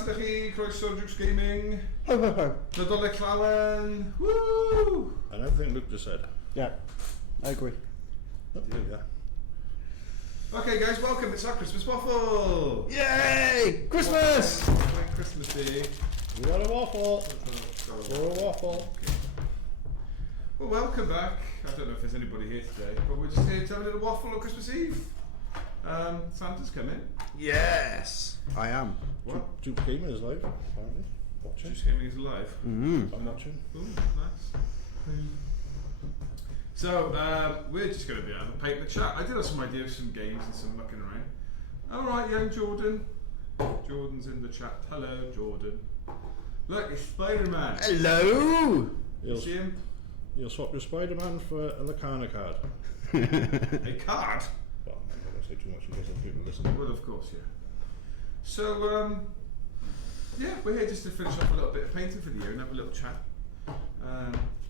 ydych chi? Croeso Drws Gaming. Ho ho ho. Nadolig Llawen. Woo! And everything Luke just said. Yeah, I agree. Yeah. Okay guys, welcome. It's our Christmas waffle. Yay! Christmas! Christmas Day. We got a waffle. We're a waffle. Okay. Well, welcome back. I don't know if there's anybody here today, but we're just here to have a little waffle on Christmas Eve. Santa's coming. Yes, I am. What? Duke Gaming is live, apparently. Watching. Drws Gaming is alive. I'm watching. Ooh, nice. So, we're just going to be having a paper chat. I did have some ideas, some games and some mucking around. Alright, young Jordan. Jordan's in the chat. Hello, Jordan. Look, it's Spider-Man. Hello! You see him? You'll swap your Spider-Man for a Lacana card. A card? Well, I'm not going to say too much because other people listen. Well, of course, yeah. So, yeah, we're here just to finish off a little bit of painting for the year and have a little chat.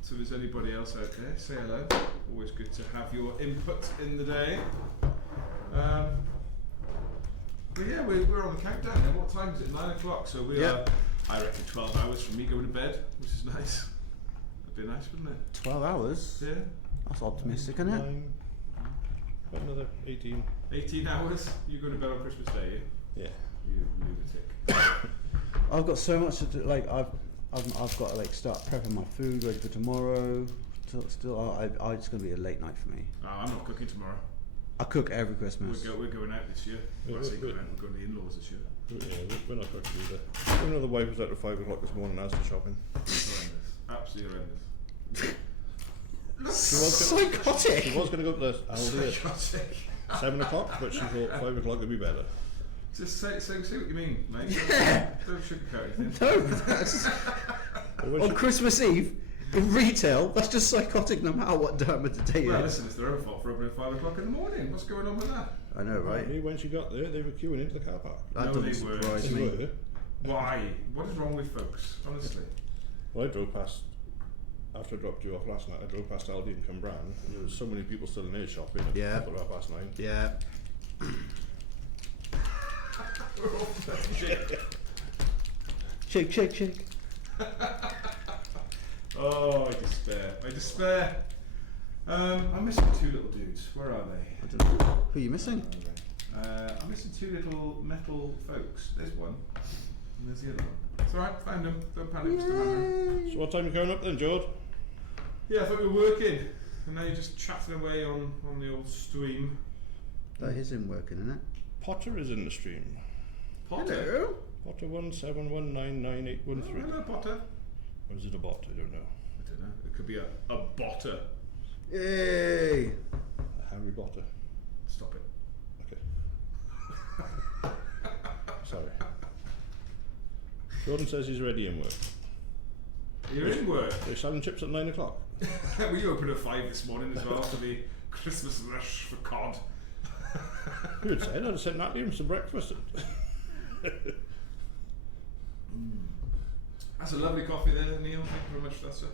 So if there's anybody else out there, say hello. Always good to have your input in the day. But yeah, we're on the countdown now. What time is it? 9 o'clock. So we are, I reckon, 12 hours from me going to bed, which is nice. That'd be nice, wouldn't it? 12 hours? Yeah. That's optimistic, isn't it? 9, about another 18. 18 hours? You go to bed on Christmas Day, Yeah. you lunatic. I've got so much to do. Like I've got to like start prepping my food ready for tomorrow. It's just gonna be a late night for me. No, I'm not cooking tomorrow. I cook every Christmas. We're going out this year. When I say going out, we're going to the in-laws this year. Yeah, we're not cooking either. One of the wife was out at 5 o'clock this morning as to shopping. Horrendous. Absolutely horrendous. Psychotic! She was going to go to the Aldi Psychotic. at 7 o'clock, but she thought 5 o'clock would be better. Just say what you mean, mate. Yeah. Don't sugarcoat anything. No, that's on Christmas Eve in retail. That's just psychotic, no matter what time of the day Well, it is. listen, it's their own fault for opening at 5 o'clock in the morning. What's going on with that? I know, right? When she got there, they were queuing into the car park. That No, doesn't they weren't. surprise They me. were. Why? What is wrong with folks? Honestly. Well, I drove past, after I dropped you off last night, I drove past Aldi in Cambran, and there was so many people still in there shopping at Yeah. 9:30. Yeah. We're all shit. Shake, shake, shake. Oh, I despair. I'm missing two little dudes. Where are they? I don't know. Who are you missing? I'm missing two little metal folks. There's one, and there's the other one. It's alright, found them. Don't panic, Mr. Mandarin. So what time are you going up then, George? Yeah, I thought we were working, and now you're just chatting away on the old stream. That is him working, isn't it? Potter is in the stream. Potter? Hello. Potter 171998813. Hello, Potter. Or is it a bot? I don't know. I don't know. It could be a botter. Yay! A Harry Potter. Stop it. Okay. Sorry. Jordan says he's ready in work. You're in work. They're selling chips at 9 o'clock. We opened at 5 this morning as well for the Christmas rush for cod. Who had said? I'd have sent Natalie him some breakfast. That's a lovely coffee there, Neil. Thank you very much for that, sir.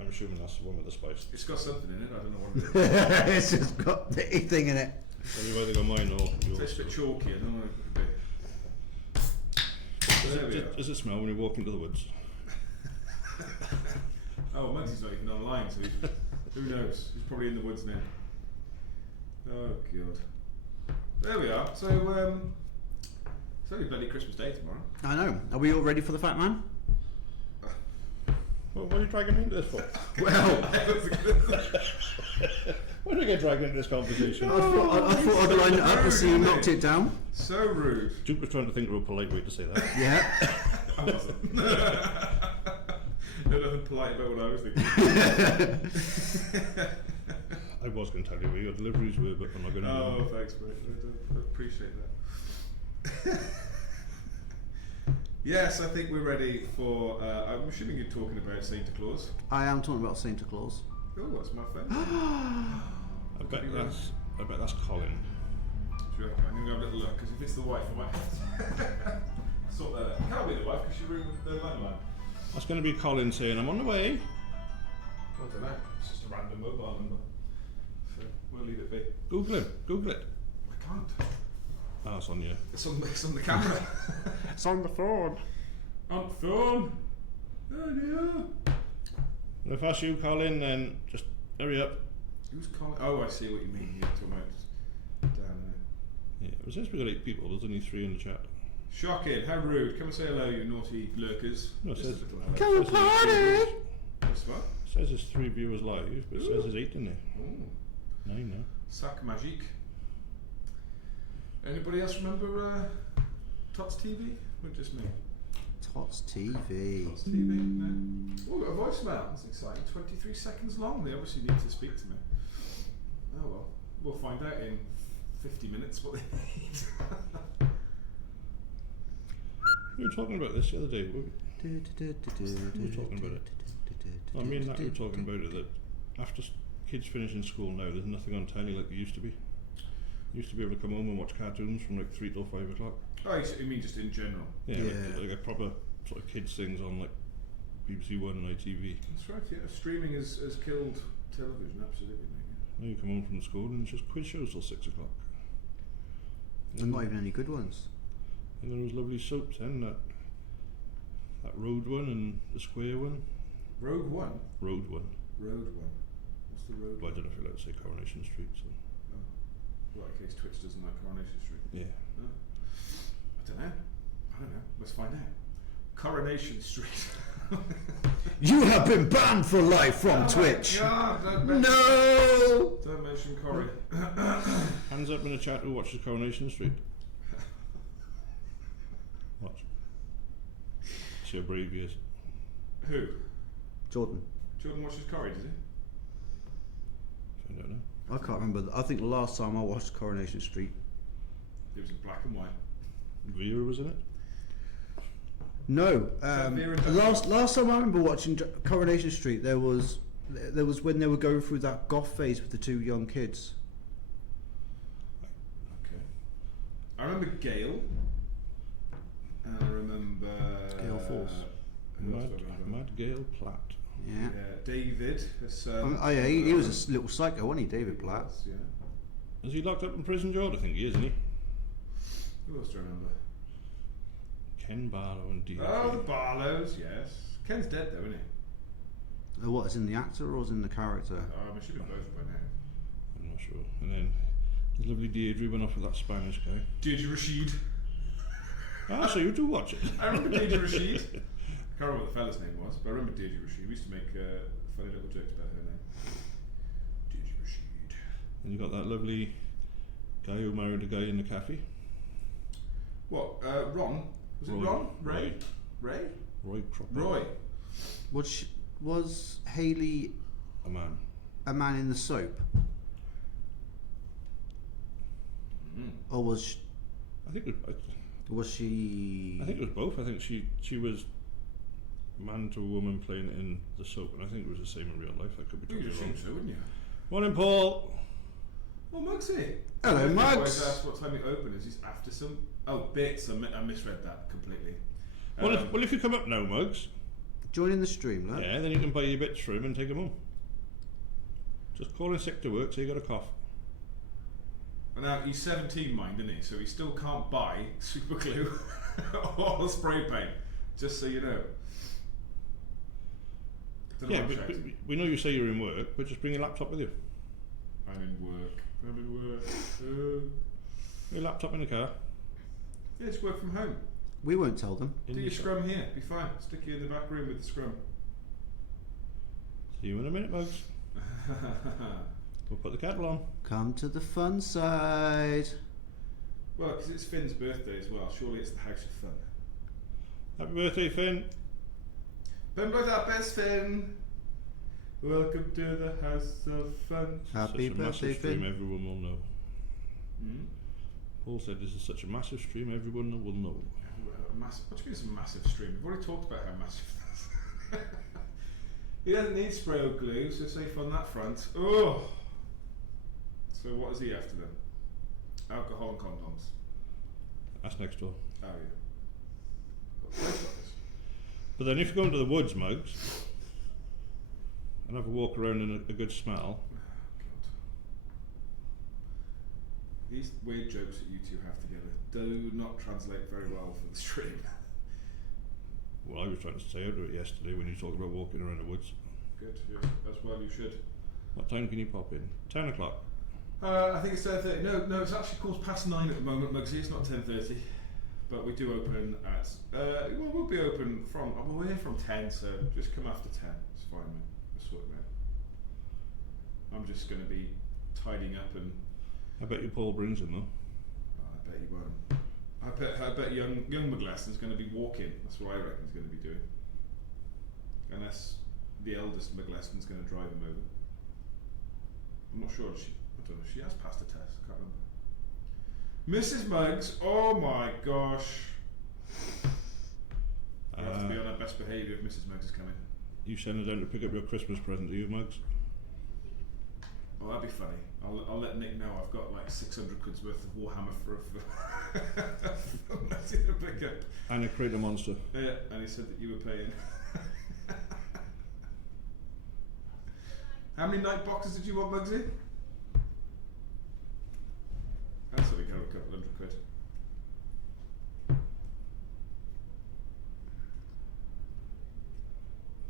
I'm assuming that's the one with the spice. It's got something in it. I don't know what it is. It's just got the thing in it. So you've either got mine or It's yours. a bit chalky. I don't know what it could be. There we are. Does it smell when you walk into the woods? Oh, Muggsy's not even online, so who knows? He's probably in the woods now. Oh god. There we are. So it's only bloody Christmas Day tomorrow. I know. Are we all ready for the Fat Man? Well, what are you dragging me into this for? Well, Why did I get dragged into this conversation? I thought I'd line it up and see who knocked it down. So rude. Duke was trying to think of a polite way to say that. Yeah. I wasn't. There's nothing polite about what I was thinking. I was going to tell you where your deliveries were, but I'm not going to. Oh, thanks, mate. I appreciate that. Yes, I think we're ready for. I'm assuming you're talking about Santa Claus. I am talking about Santa Claus. Oh, that's my friend. I bet that's Colin. I'm going to go have a little look, because if it's the wife, I might have to sort that out. It can't be the wife, because she ruined the landline. That's going to be Colin saying, I'm on the way. I don't know. It's just a random mobile number. So we'll leave it be. Google him. Google it. I can't. Ah, it's on you. It's on the camera. It's on the phone. On the phone. Oh dear. And if that's you, Colin, then just hurry up. Who's calling? Oh, I see what you mean. You're talking about down there. Yeah, it says we got 8 people. There's only 3 in the chat. Shocking. How rude. Come and say hello, you naughty lurkers. No, it Just says, a little hello. Come and party! What's that? it says there's 3 viewers live, but it says there's 8 in there. Ooh. 9 now. Sac magique. Anybody else remember Tots TV? Or just me? Tots TV. Tots TV? No. Oh, we've got a voicemail. That's exciting. 23 seconds long. They obviously need to speak to me. Oh well. We'll find out in 50 minutes what they need. We were talking about this the other day. We were talking about it. I mean, that we were talking about it, that after kids finish in school now, there's nothing on telly like there used to be. You used to be able to come home and watch cartoons from like 3 till 5 o'clock. Oh, you mean just in general? Yeah, Yeah. like a proper sort of kids things on like BBC One and ITV. That's right, yeah. Streaming has killed television, absolutely. Mate. Now you come home from school and it's just quiz shows till 6 o'clock. And not even any good ones. And there was lovely soaps then, that road one and the square one. Rogue One? Road one. Road One. What's the road Well, I one? don't know if you're allowed to say Coronation Street, so. Well, in case Twitch doesn't like Coronation Street. Yeah. I don't know. Let's find out. Coronation Street. You have been banned for life from Oh Twitch. God, No! Don't mention Corrie. Hands up in the chat who watches Coronation Street. What? See how brave he is. Who? Jordan. Jordan watches Corrie, does he? Find out now. I can't remember. I think the last time I watched Coronation Street. It was in black and white. Vera was in it. No. that Vera Last time I remember watching Coronation Street, there was when they were going through that goth phase with the 2 young kids. Okay. I remember Gail. And I remember Gail Force. who else do I remember? Mad Gale Platt. Yeah. David, his son. Oh yeah, he was a little psycho, wasn't he, David Platt? Yeah. Is he locked up in prison, George? I think he is, isn't he? Who else do I remember? Ken Barlow and Deirdre. Oh, the Barlows, yes. Ken's dead though, isn't he? What, is in the actor or is in the character? It should be both by now. I'm not sure. And then the lovely Deirdre went off with that Spanish guy. Deirdre Rashid. Ah, so you do watch it. I remember Deirdre Rashid. I can't remember what the fella's name was, but I remember Deirdre Rashid. We used to make funny little jokes about her name. Deirdre Rashid. And you got that lovely guy who married a guy in the cafe. What? Ron? Was it Roy. Ron? Ray? Ray? Roy Cropper. Roy. Was Hayley A man. a man in the soap? Or was I think she... I think it was both. I think she was man to a woman playing it in the soap, and I think it was the same in real life. I could be You'd totally wrong. assume so, wouldn't you? Morning, Paul. Oh, Mugsy. Hello, I Mugs. always ask what time it opens. Is after some... Oh, bits. I misread that completely. Well, if you come up now, Mugs, Joining the stream, look. yeah, then you can buy your bits for him and take him home. Just call in sick to work, so you got a cough. Now, he's 17, mind, isn't he? So he still can't buy super glue or spray paint, just so you know. Don't know Yeah, what but I'm saying. we know you say you're in work, but just bring your laptop with you. I'm in work. Your laptop in the car. Yeah, just work from home. We won't tell them. In Do the your shop. scrum here. Be fine. Stick you in the back room with the scrum. See you in a minute, Mugs. We'll put the kettle on. Come to the fun side. Well, because it's Finn's birthday as well. Surely it's the house of fun. Happy birthday, Finn. Pembroke that best Finn. Welcome to the house of fun. Happy Such a birthday, massive stream, Finn. everyone will know. Paul said this is such a massive stream, everyone will know. Massive. What do you mean it's a massive stream? We've already talked about how massive that is. He doesn't need spray or glue, so safe on that front. Oh. So what is he after then? Alcohol and condoms. That's next door. Oh yeah. Got a post office. But then if you go into the woods, Mugs, and have a walk around in a good smell, Oh, God. These weird jokes that you two have together do not translate very well for the stream. Well, I was trying to stay out of it yesterday when you talked about walking around the woods. Good, yes, as well you should. What time can you pop in? 10 o'clock. I think it's 10:30. No, it's actually 9:15 at the moment, Muggsy. It's not 10:30, but we do open at. We'll be open from. We're here from 10, so just come after 10. It's fine, mate. We'll sort it out. I'm just going to be tidying up and. I bet you Paul brings him though. I bet he won't. I bet young McGlaston's going to be walking. That's what I reckon he's going to be doing. Unless the eldest McGlaston's going to drive him over. I'm not sure. I don't know. She has passed a test. I can't remember. Mrs. Muggs. Oh my gosh. We have to be on our best behaviour if Mrs. Muggs is coming. You send her down to pick up your Christmas present, do you, Muggs? Oh, that'd be funny. I'll let Nick know I've got like 600 quid's worth of Warhammer for Muggsy to pick up. And a crate of Monster. Yeah, and he said that you were paying. How many night boxes did you want, Muggsy? That's what we got, a couple hundred quid.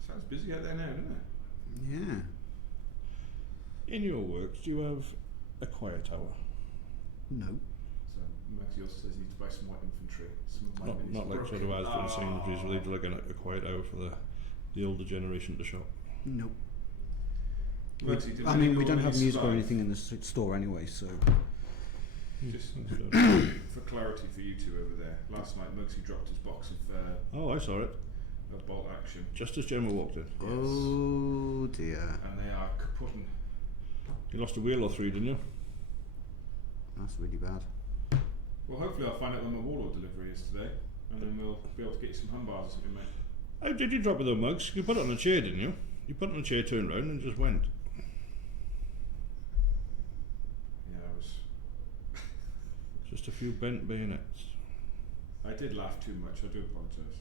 Sounds busy out there now, doesn't it? Yeah. In your works, do you have a quiet tower? So No. Muggsy also says he needs to buy some white infantry. Some of my Not like sort of Asda and Sainsbury's, where they'd like a quiet hour for the older generation to shop. No. Muggsy, did I mean, we any don't have music or survive? anything in the store anyway, so. Just for clarity for you two over there. Last night, Muggsy dropped his box Oh, I saw it. of bolt action, Just as Gemma walked in. Oh dear. and they are kaputting. You lost a wheel or three, didn't you? That's really bad. Well, hopefully I'll find out when my Warlord delivery is today, and then we'll be able to get you some hum bars or something, mate. How did you drop it though, Muggs? You put it on a chair, didn't you? You put it on a chair, turned round and just went. Yeah, I was. Just a few bent bayonets. I did laugh too much. I do apologise.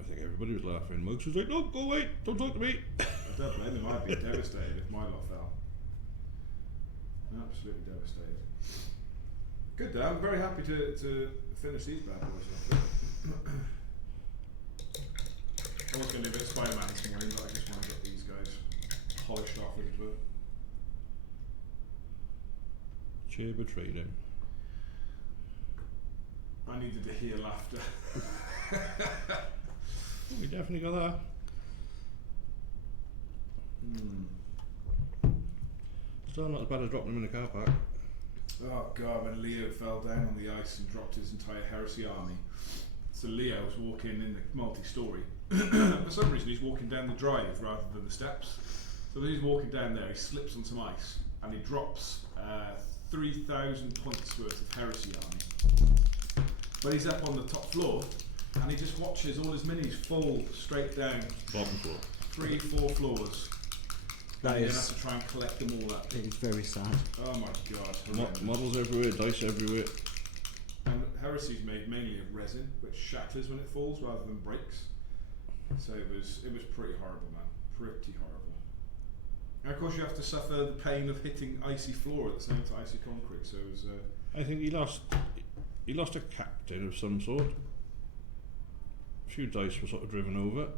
I think everybody was laughing. Muggs was like, no, go away, don't talk to me. I don't blame him. I'd be devastated if my lot fell. Absolutely devastated. Good day. I'm very happy to finish these bad boys off. I was going to do a bit of Spider-Man this morning, but I just want to get these guys polished off a little bit. Chair betrayed him. I needed to hear laughter. We definitely got that. Still not as bad as dropping him in a car park. Oh god, when Leo fell down on the ice and dropped his entire heresy army. So Leo was walking in the multi-story. For some reason he's walking down the drive rather than the steps. So when he's walking down there, he slips on some ice and he drops 3,000 points worth of heresy army. But he's up on the top floor and he just watches all his minis fall straight down Bottom floor. 3-4 floors. That and you is. have to try and collect them all up. It is very sad. Oh my god. horrendous. Models everywhere, dice everywhere. And heresy is made mainly of resin, which shatters when it falls rather than breaks. So it was pretty horrible, man. Pretty horrible. And of course you have to suffer the pain of hitting icy floor at the same time, icy concrete. So it was. I think he lost a captain of some sort. A few dice were sort of driven over.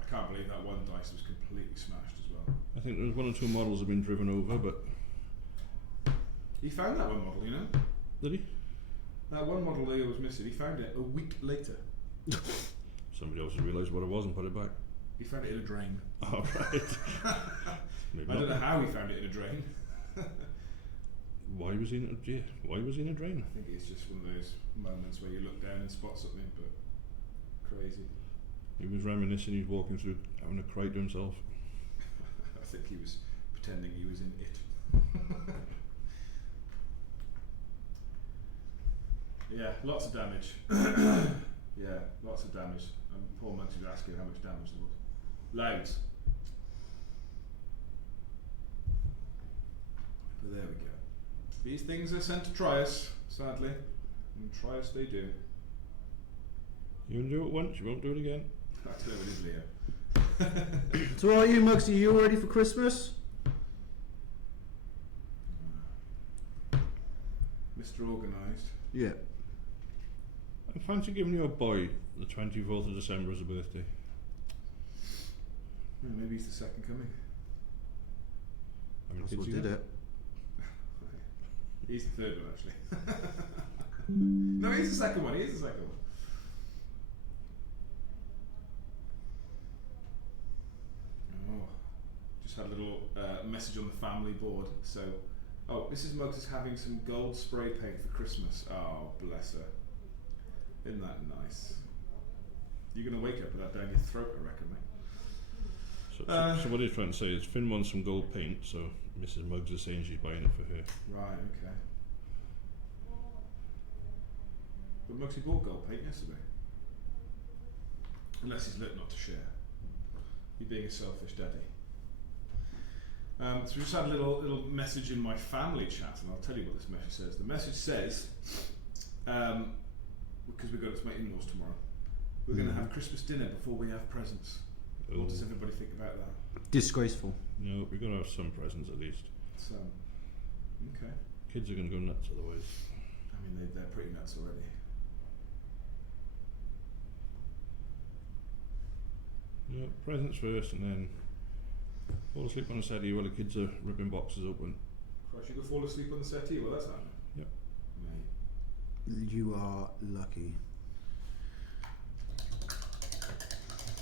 I can't believe that one dice was completely smashed as well. I think there was one or two models have been driven over, but He found that one model, you know. did he? That one model Leo was missing. He found it a week later. Somebody else has realised what it was and put it back. He found it in a drain. Oh, right. Maybe I don't know not. how he found it in a drain. Why was he in a, yeah, why was he in a drain? I think it's just one of those moments where you look down and spot something, but crazy. He was reminiscing, he was walking through having a cry to himself. I think he was pretending he was in it. Yeah, lots of damage. Yeah, lots of damage. And poor Muggs was asking how much damage there was. Loads. But there we go. These things are sent to try us, sadly. And try us they do. You can do it once, you won't do it again. That's how it is, Leo. So are you, Muggsy? You all ready for Christmas? Mr. Organised. Yeah. I fancy giving your boy the 24th of December as a birthday. Yeah, maybe he's the second coming. How many That's kids what you did got? it. He's the third one, actually. No, he's the second one. He is the second one. Oh, just had a little message on the family board. So, Mrs. Muggs is having some gold spray paint for Christmas. Oh, bless her. Isn't that nice? You're going to wake up with that down your throat, I reckon, mate. So what he's trying to say is Finn wants some gold paint, so Mrs. Muggs is saying she's buying it for her. Right, okay. But Muggsy bought gold paint yesterday. Unless he's learnt not to share. You're being a selfish daddy. So we just had a little message in my family chat, and I'll tell you what this message says. The message says, because we're going to my in-laws tomorrow, we're going to have Christmas dinner before we have presents. What does everybody think about that? Disgraceful. No, we're going to have some presents at least. So, okay. Kids are going to go nuts otherwise. I mean, they're pretty nuts already. Yeah, presents first and then fall asleep on the settee while the kids are ripping boxes open. Christ, you could fall asleep on the settee? Well, that's happening. Yep. Mate. You are lucky.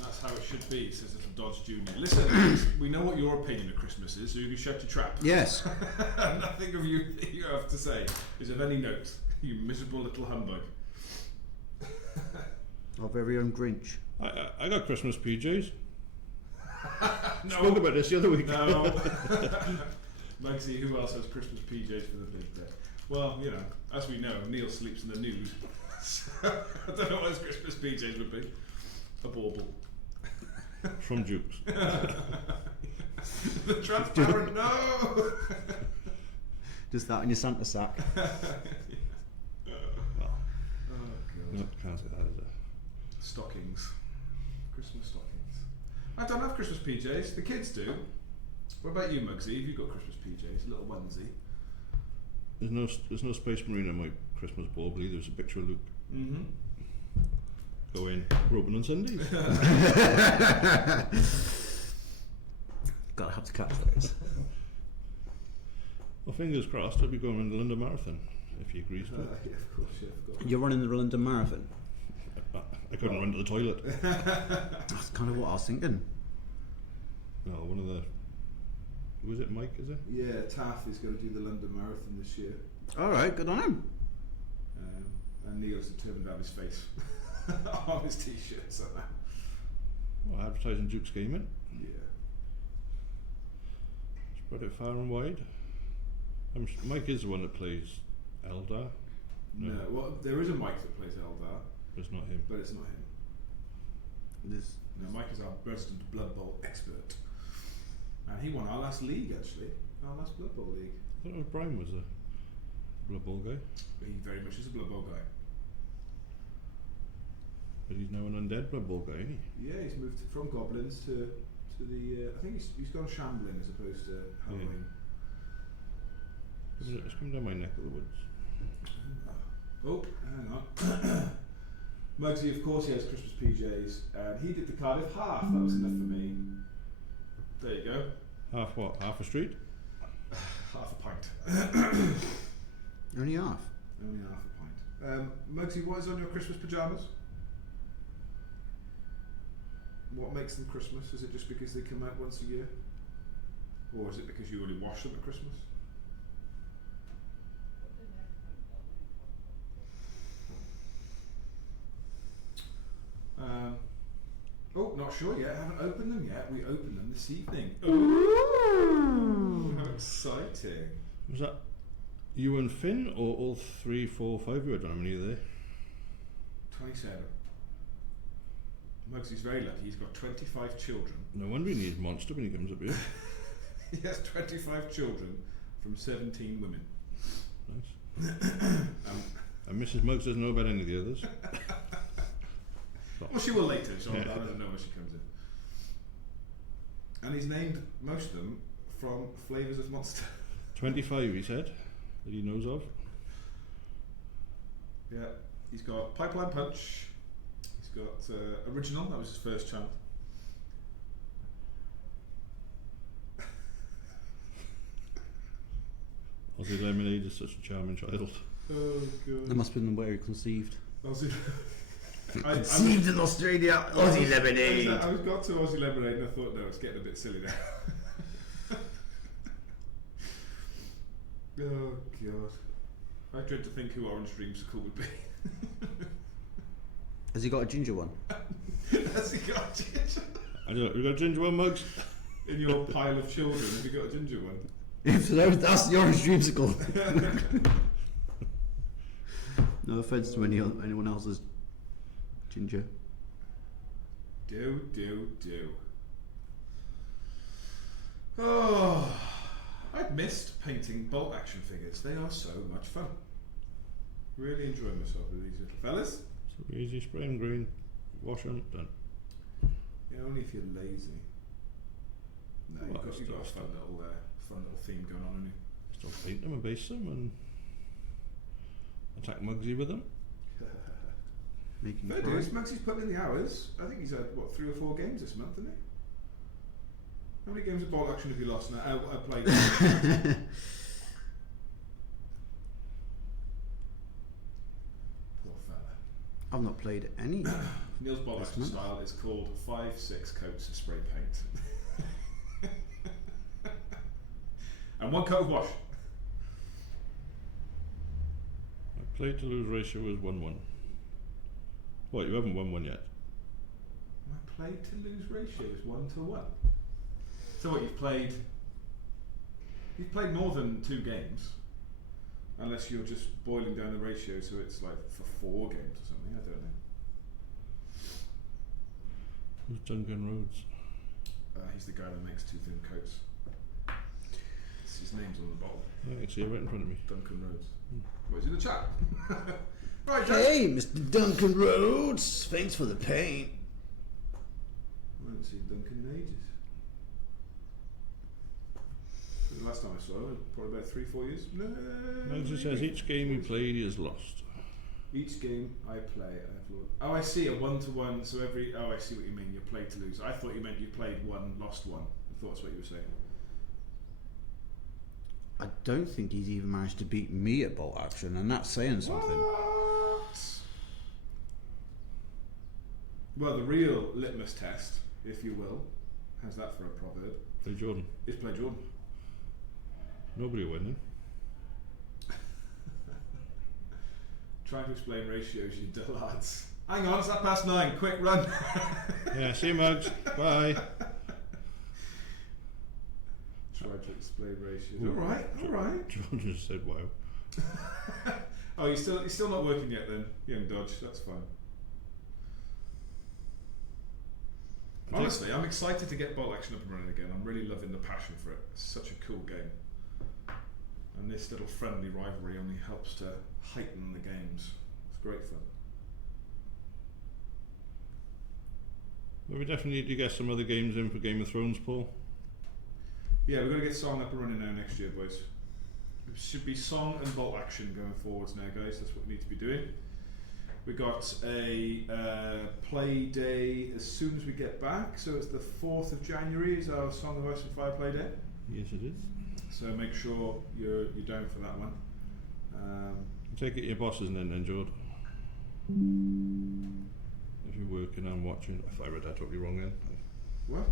That's how it should be, says little Dodge Jr. Listen, we know what your opinion of Christmas is, so you can shut your trap. Yes. Nothing of you have to say is of any note, you miserable little humbug. Our very own Grinch. I got Christmas PJs. No. Spoke about this the other week. No. Muggsy, who else has Christmas PJs for the big day? Well, you know, as we know, Neil sleeps in the nude. So, I don't know what his Christmas PJs would be. A bauble. From Jukes. The transparent, no! Just that in your Santa sack. Well, Oh, God. no, can't say that, is it? Stockings. Christmas stockings. I don't have Christmas PJs. The kids do. What about you, Muggsy? Have you got Christmas PJs? A little onesie. There's no Space Marine on my Christmas bauble either. There's a picture of Luke. Mm-hmm. Go in. We're open on Sundays. Gotta have to catch those. Well, fingers crossed, I'll be going on the London Marathon if he agrees to it. Yeah, of course, yeah, I forgot. You're running the London Marathon. I couldn't run to the toilet. That's kind of what I was thinking. No, one of the. Was it Mike? Is it? Yeah, Taff is going to do the London Marathon this year. All right, good on him. And Neil's determined to have his face on his t-shirt somehow. Well, advertising Duke's game in. Yeah. Spread it far and wide. Mike is the one that plays Eldar. No, well, there is a Mike that plays Eldar, It's not him. but it's not him. This. No, Mike is our resident Blood Bowl expert. And he won our last league, actually. Our last Blood Bowl league. I thought Brian was a Blood Bowl guy, But he very much is a Blood Bowl guy. but he's now an undead Blood Bowl guy, isn't he? Yeah, he's moved from Goblins to the... I think he's gone Shambling as opposed to Halloween. It's come down my neck of the woods. Oh, hang on. Muggsy, of course, he has Christmas PJs, and he did the Cardiff half. That was enough for me. There you go. Half what? Half a street? Half a pint. Only half. Only half a pint. Muggsy, what is on your Christmas pyjamas? What makes them Christmas? Is it just because they come out once a year? Or is it because you only wash them at Christmas? Not sure yet. I haven't opened them yet. We open them this evening. Ooh, how exciting. Was that you and Finn, or all 3, 4, 5 of you? I don't know how many are there. 27. Muggsy's very lucky. He's got 25 children. No wonder he needs Monster when he comes up here. He has 25 children from 17 women. Nice. And Mrs. Muggs doesn't know about any of the others. Well, she will later, so I don't know when she comes in. And he's named most of them from flavours of Monster. 25, he said, that he knows of. Yeah, he's got Pipeline Punch. He's got Original. That was his first child. Aussie Lemonade is such a charming child. Oh god. That must have been where he conceived. Aussie. Conceived in Australia, Aussie Lemonade. I was got to Aussie Lemonade and I thought, no, it's getting a bit silly now. Oh god. I dread to think who Orange Dreamsicle would be. Has he got a ginger one? Has he got a ginger? I don't know, you got a ginger one, Mugs? In your pile of children, have you got a ginger one? If so, that's the Orange Dreamsicle. No offence to anyone else's ginger. Do. Oh, I've missed painting bolt action figures. They are so much fun. Really enjoying myself with these little fellas. So easy, spray them green, wash them, done. Yeah, only if you're lazy. No, Well, you've got a fun little theme going on, haven't you? Still paint them and base them and attack Mugsy with them. Making Fair dues. Mugsy's putting in the hours. I think he's had, 3 or 4 games this month, hasn't he? How many games of bolt action have you lost now? I played. Poor fella. I've not played any. Neil's bolt action style is called 5-6 coats of spray paint. And 1 coat of wash. My play to lose ratio is 1-1. What, you haven't won one yet? My play to lose ratio is 1-1. So what, you've played more than 2 games. Unless you're just boiling down the ratio so it's like for 4 games or something, I don't know. Who's Duncan Rhodes? He's the guy that makes 2 thin coats. His name's on the bottle. Yeah, I can see it right in front of me. Duncan Rhodes. Where's in the chat? Right, Hey, Mr. Duncan Rhodes, thanks for the paint. I haven't seen Duncan in ages. The last time I saw him, probably about 3-4 years. No. Mugsy says each game he played he has lost. Each game I play, I have lost. Oh, I see, a 1-1. So every. Oh, I see what you mean. You played to lose. I thought you meant you played 1, lost 1. I thought that's what you were saying. I don't think he's even managed to beat me at bolt action, and that's saying something. What? Well, the real litmus test, if you will, how's that for a proverb? Play Jordan. Is play Jordan. Nobody will win. Trying to explain ratios, you dullards. Hang on, it's 9:30. Quick run. Yeah, see you, Mugs. Bye. Try to explain ratios. All right. Jordan just said wow. Oh, you're still not working yet then? Young Dodge, that's fine. Honestly, I'm excited to get bolt action up and running again. I'm really loving the passion for it. It's such a cool game. And this little friendly rivalry only helps to heighten the games. It's great fun. Well, we definitely need to get some other games in for Game of Thrones, Paul. Yeah, we're going to get Song up and running now next year, boys. It should be Song and bolt action going forwards now, guys. That's what we need to be doing. We got a play day as soon as we get back. So it's the 4th of January is our Song of Ice and Fire play day. Yes, it is. So make sure you're down for that one. Take it your boss isn't in then, Jord. If you're working and watching. If I read that totally wrong then. What?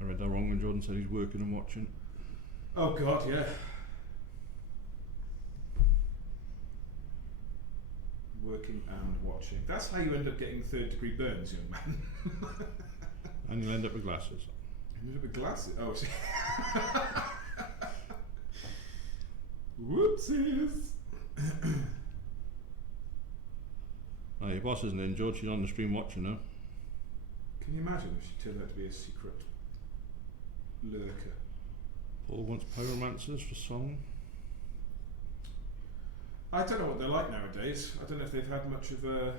I read that wrong when Jordan said he's working and watching. Oh God, yeah. Working and watching. That's how you end up getting 3rd-degree burns, young man. And you'll end up with glasses. End up with glasses. Oh, see. Whoopsies. Oh, your boss isn't in, George. She's on the stream watching now. Can you imagine if she turned out to be a secret lurker? Paul wants pyromancers for Song. I don't know what they're like nowadays. I don't know if they've had much of a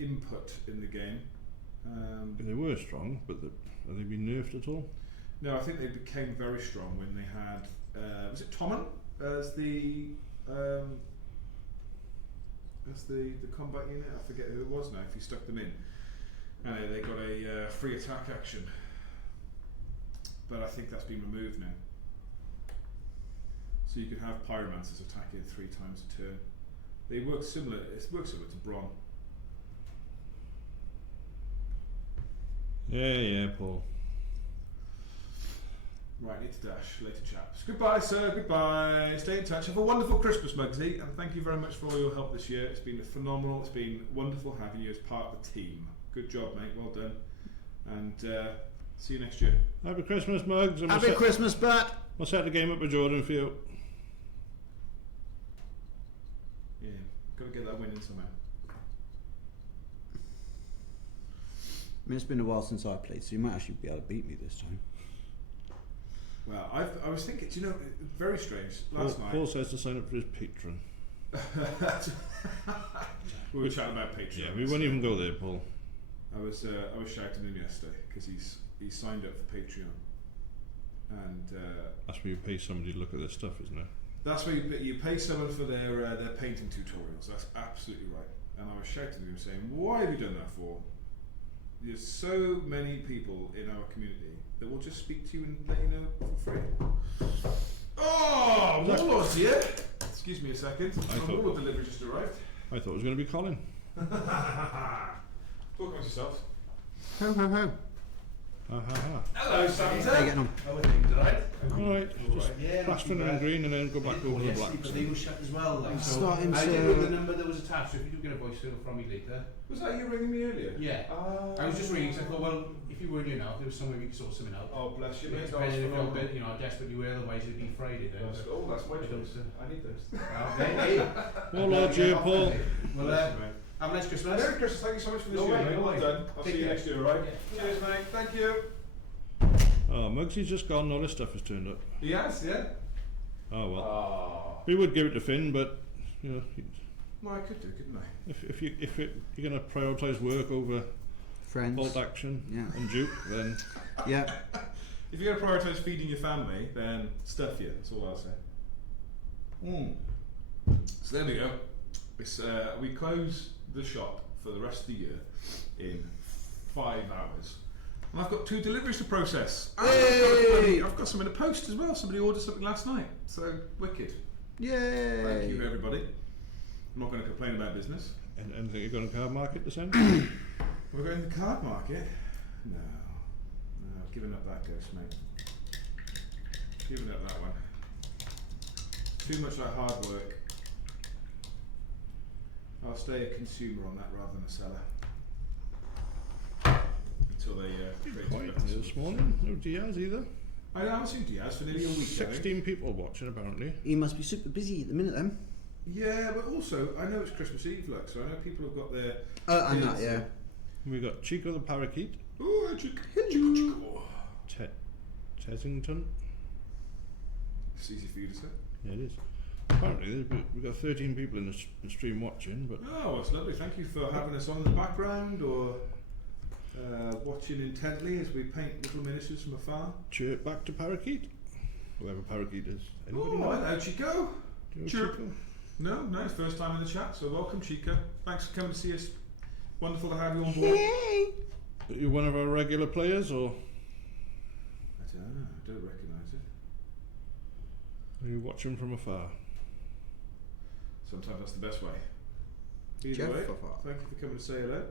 input in the game. They were strong, but have they been nerfed at all? No, I think they became very strong when they had was it Tommen as the as the combat unit. I forget who it was now. If you stuck them in, and they got a free attack action. But I think that's been removed now. So you can have pyromancers attacking 3 times a turn. They work similar. It works similar to Bron. Yeah, Paul. Right, need to dash. Later, chaps. Goodbye, sir. Goodbye. Stay in touch. Have a wonderful Christmas, Muggsy, and thank you very much for all your help this year. It's been phenomenal. It's been wonderful having you as part of the team. Good job, mate. Well done. And see you next year. Happy Christmas, Muggs. And Happy Christmas, Bat. I'll set the game up with Jordan for you. Yeah, got to get that win in somehow. I mean, it's been a while since I played, so you might actually be able to beat me this time. Well, I was thinking, do you know, very strange. Last night. Paul says to sign up for his Patreon. We were chatting about Patreon. Yeah, we won't even go there, Paul. I was shouting him yesterday because he's signed up for Patreon, and That's where you pay somebody to look at their stuff, isn't it? that's where you pay someone for their painting tutorials. That's absolutely right. And I was shouting at him saying, "Why have you done that for? There's so many people in our community that will just speak to you and let you know for free." Oh, Warlord's here. Excuse me a second. My Warlord delivery just arrived. I thought it was going to be Colin. Talk about yourself. Ho, ho, ho. Hello, Santa. How you getting on? How are things, alright? Alright, just Yeah, plastering and green and then go back over the black. But they were shut as well. Like, so Starting I did to- ring the number that was attached, so if you do get a voicemail from me later. Was that you ringing me earlier? Yeah. I was just ringing because I thought, well, if you weren't here now, there was some way we could sort something out. Oh, bless you, mate. Depending if you're a bit, desperate you were, otherwise it'd be Friday then. That's my I don't, choice. I need those. Hey. Warlord here, Paul. Well, have a nice Christmas. Merry Christmas. Thank you so much for this No year, way, mate. no Well way. done. I'll Take see you care. next year, alright? Yeah. Cheers, mate. Thank you. Oh, Muggsy's just gone, all his stuff has turned up. He has, yeah. Oh well. Oh. We would give it to Finn, but you know, Well, I could do, couldn't I? if you're going to prioritise work over Friends. bolt action Yeah. and juke, then Yeah. If you're going to prioritise feeding your family, then stuff you. That's all I'll say. So there we go. It's, we close the shop for the rest of the year in 5 hours. And I've got 2 deliveries to process. And Yay! I've got some in the post as well. Somebody ordered something last night. So, wicked. Yay! Thank you, everybody. I'm not going to complain about business. and anything you've got in the car market to send? We're going to the card market? No. No, giving up that ghost, mate. Giving up that one. Too much like hard work. I'll stay a consumer on that rather than a seller. Until they create a Quite better this morning. No Diaz either. I haven't seen Diaz for nearly a week. 16 people watching apparently. He must be super busy at the minute then. Yeah, but also I know it's Christmas Eve, look, so I know people have got their. And that, yeah. We've got Chico the parakeet, Oh, Chico. Tessington. It's easy for you to say. Yeah, it is. Apparently, we've got 13 people in the stream watching, but Oh, that's lovely. Thank you for having us on in the background or watching intently as we paint little miniatures from afar. chirp back to parakeet. Whoever parakeet is. Anybody Oh, know? hello, Chico. Do you know Chirp. Chico? No, it's first time in the chat, so welcome, Chico. Thanks for coming to see us. Wonderful to have you on board. Are you one of our regular players, or I don't recognise it. are you watching from afar? Sometimes that's the best way. Either Jeff way, Fafar. thank you for coming to say hello.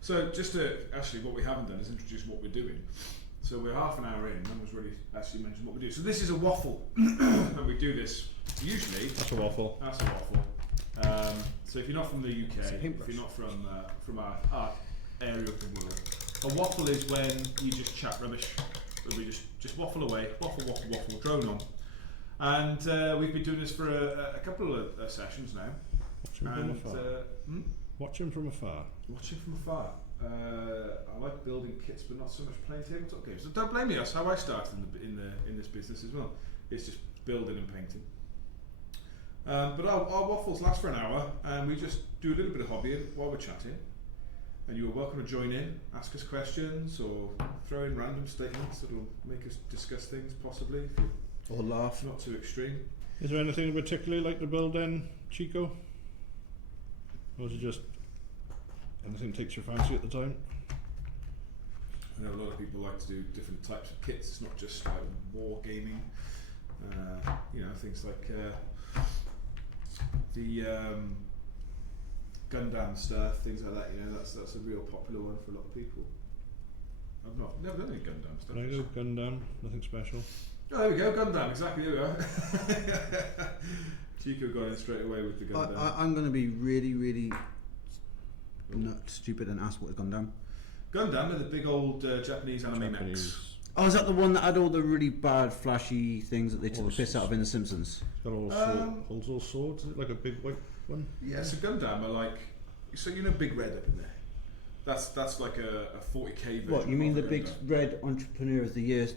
So just to, actually what we haven't done is introduce what we're doing. So we're half an hour in, no one's really actually mentioned what we do. So this is a waffle, and we do this usually. That's a waffle. That's a waffle. So if you're not from the UK, It's a if paintbrush. you're not from our area of the world, a waffle is when you just chat rubbish. Where we just waffle away, waffle, drone on. And we've been doing this for a couple of sessions now. Watching from And afar. Watching from afar. watching from afar. I like building kits, but not so much playing tabletop games. So don't blame me. That's how I started in this business as well. It's just building and painting. But our waffles last for an hour, and we just do a little bit of hobbying while we're chatting. And you are welcome to join in, ask us questions, or throw in random statements that'll make us discuss things possibly, if you're Or laugh. not too extreme. Is there anything in particular you like to build then, Chico? Or is it just anything takes your fancy at the time? I know a lot of people like to do different types of kits. It's not just like war gaming. You know, things like the Gundam stuff, things like that. You know, that's a real popular one for a lot of people. I've never done any Gundam stuff. Lego, Gundam, nothing special. Oh, there we go, Gundam. Exactly, there we are. Chico got in straight away with the Gundam. I'm going to be really not stupid and ask what is Gundam. Gundam are the big old Japanese anime mechs. Oh, is that the one that had all the really bad flashy things that they took the piss out of in The Simpsons? It's got all holds all swords. Is it like a big white one? Yeah, so Gundam are like, so you know Big Red up in there. That's like a 40k version. What, you mean of the a Big Gundam. Red Entrepreneur of the Year?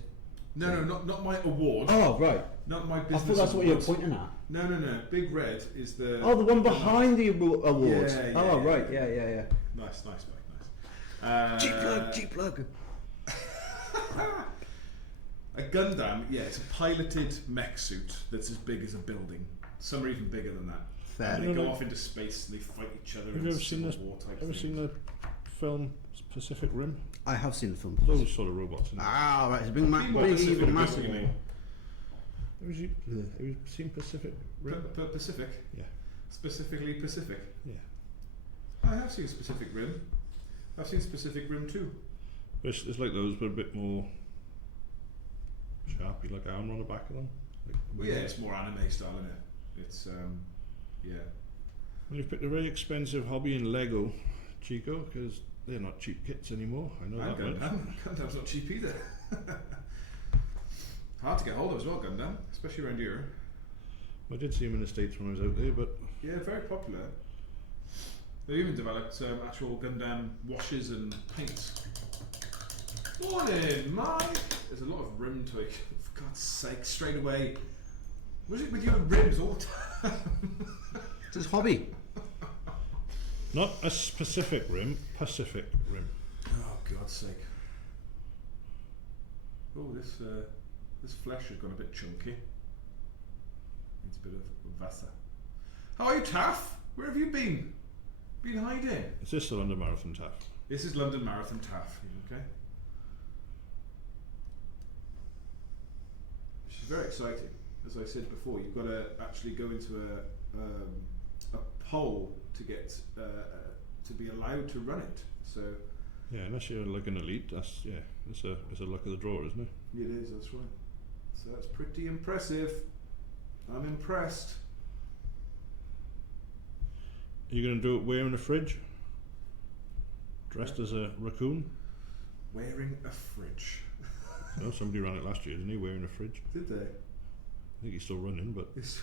No, not my award. Oh, right. Not my I business. thought that's what you were award. pointing at. No. Big Red is the. Oh, the one behind the awards. Yeah, oh, yeah, right. yeah. Yeah. Nice, mate, nice. Cheap plug. A Gundam, yeah, it's a piloted mech suit that's as big as a building. Some are even bigger than that. Fair. And they go off into space and they fight each other. Have in you ever seen Civil this? War type Ever things. seen the film Pacific Rim? I have seen the film. Those sort of robots. In it. Ah, right. It's a big, What big Pacific evil, Rim, massive you one. mean? Have you seen Pacific Rim? Pacific? Yeah. Specifically Pacific? Yeah. I have seen Pacific Rim. I've seen Pacific Rim too. But it's like those, but a bit more sharp. You like armor on the back of them. Like Well, yeah, it's more anime style, isn't it? It's, yeah. Well, you've picked a very expensive hobby in Lego, Chico, because they're not cheap kits anymore. I know And that much. Gundam. Gundam's not cheap either. Hard to get hold of as well, Gundam, especially around here. I did see them in the States when I was out there, but Yeah, very popular. They even developed actual Gundam washes and paints. Morning, Mike! There's a lot of rim tweak. For God's sake, straight away. Was it with you and rims all the time? It's his hobby. not a specific rim, Pacific Rim. Oh, God's sake. Oh, this flesh has gone a bit chunky. Needs a bit of Vasa. How are you, Taff? Where have you been? Been hiding? Is this the London Marathon Taff? This is London Marathon Taff, okay? Which is very exciting. As I said before, you've got to actually go into a poll to get to be allowed to run it. So Yeah, unless you're like an elite, that's it's a luck of the draw, isn't it? it is. That's right. So that's pretty impressive. I'm impressed. Are you going to do it wearing a fridge? Dressed as a raccoon? Wearing a fridge. No, somebody ran it last year, didn't he? Wearing a fridge. Did they? I think he's still running, but It's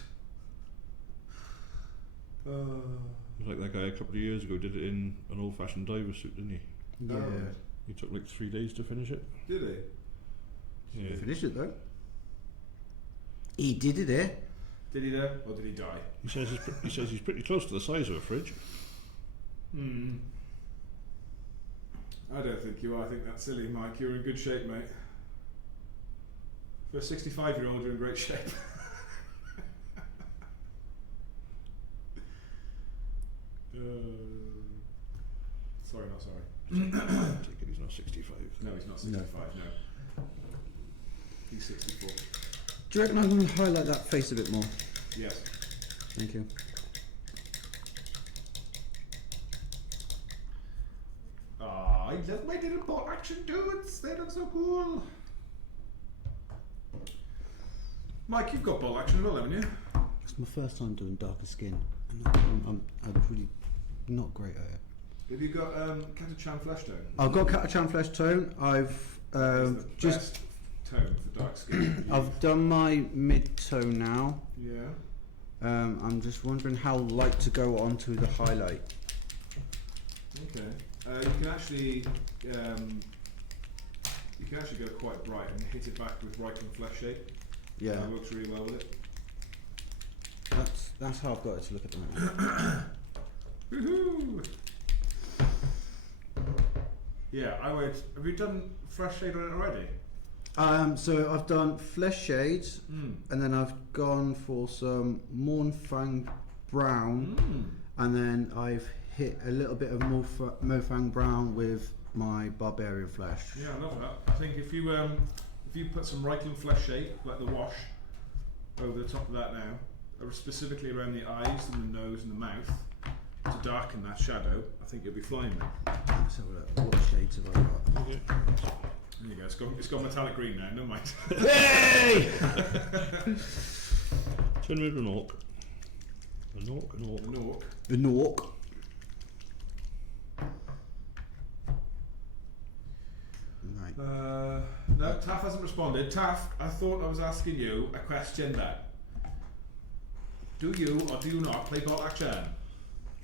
it was like that guy a couple of years ago did it in an old-fashioned diver suit, didn't he? Yeah. He took like 3 days to finish it. Did he? Yeah. He finished it though. He did it, eh? Did he though? Or did he die? He says he's pretty close to the size of a fridge. I don't think you are. I think that's silly, Mike. You're in good shape, mate. For a 65-year-old, you're in great shape. Sorry, not sorry. Take it he's not 65. No, he's not 65, no. He's 64. Do you reckon I can highlight that face a bit more? Yes. Thank you. Ah, I love my little ball action dudes. They look so cool. Mike, you've got ball action as well, haven't you? It's my first time doing darker skin. I'm really not great at it. Have you got Catachan flesh tone? I've got Catachan flesh tone. I've It's the just best tone for dark skin. I've done my mid tone now. Yeah. I'm just wondering how light to go onto the highlight. Okay. You can actually go quite bright and hit it back with Riken flesh shape. Yeah, That works really well with it. that's how I've got it to look at the moment. Woohoo! Yeah, I would. Have you done fresh shade on it already? So I've done flesh shades, and then I've gone for some Mornfang brown, and then I've hit a little bit of Mofang brown with my barbarian flesh. Yeah, I love that. I think if you put some Reichland flesh shape, like the wash, over the top of that now, specifically around the eyes and the nose and the mouth, to darken that shadow, I think you'll be flying, mate. Let's have a look. What shades have I got? Okay. There you go. It's got metallic green now. Never mind. Hey! Turn me to an orc. An orc, an orc. An orc. The Nork. Right. No, Taff hasn't responded. Taff, I thought I was asking you a question then. Do you or do you not play bolt action?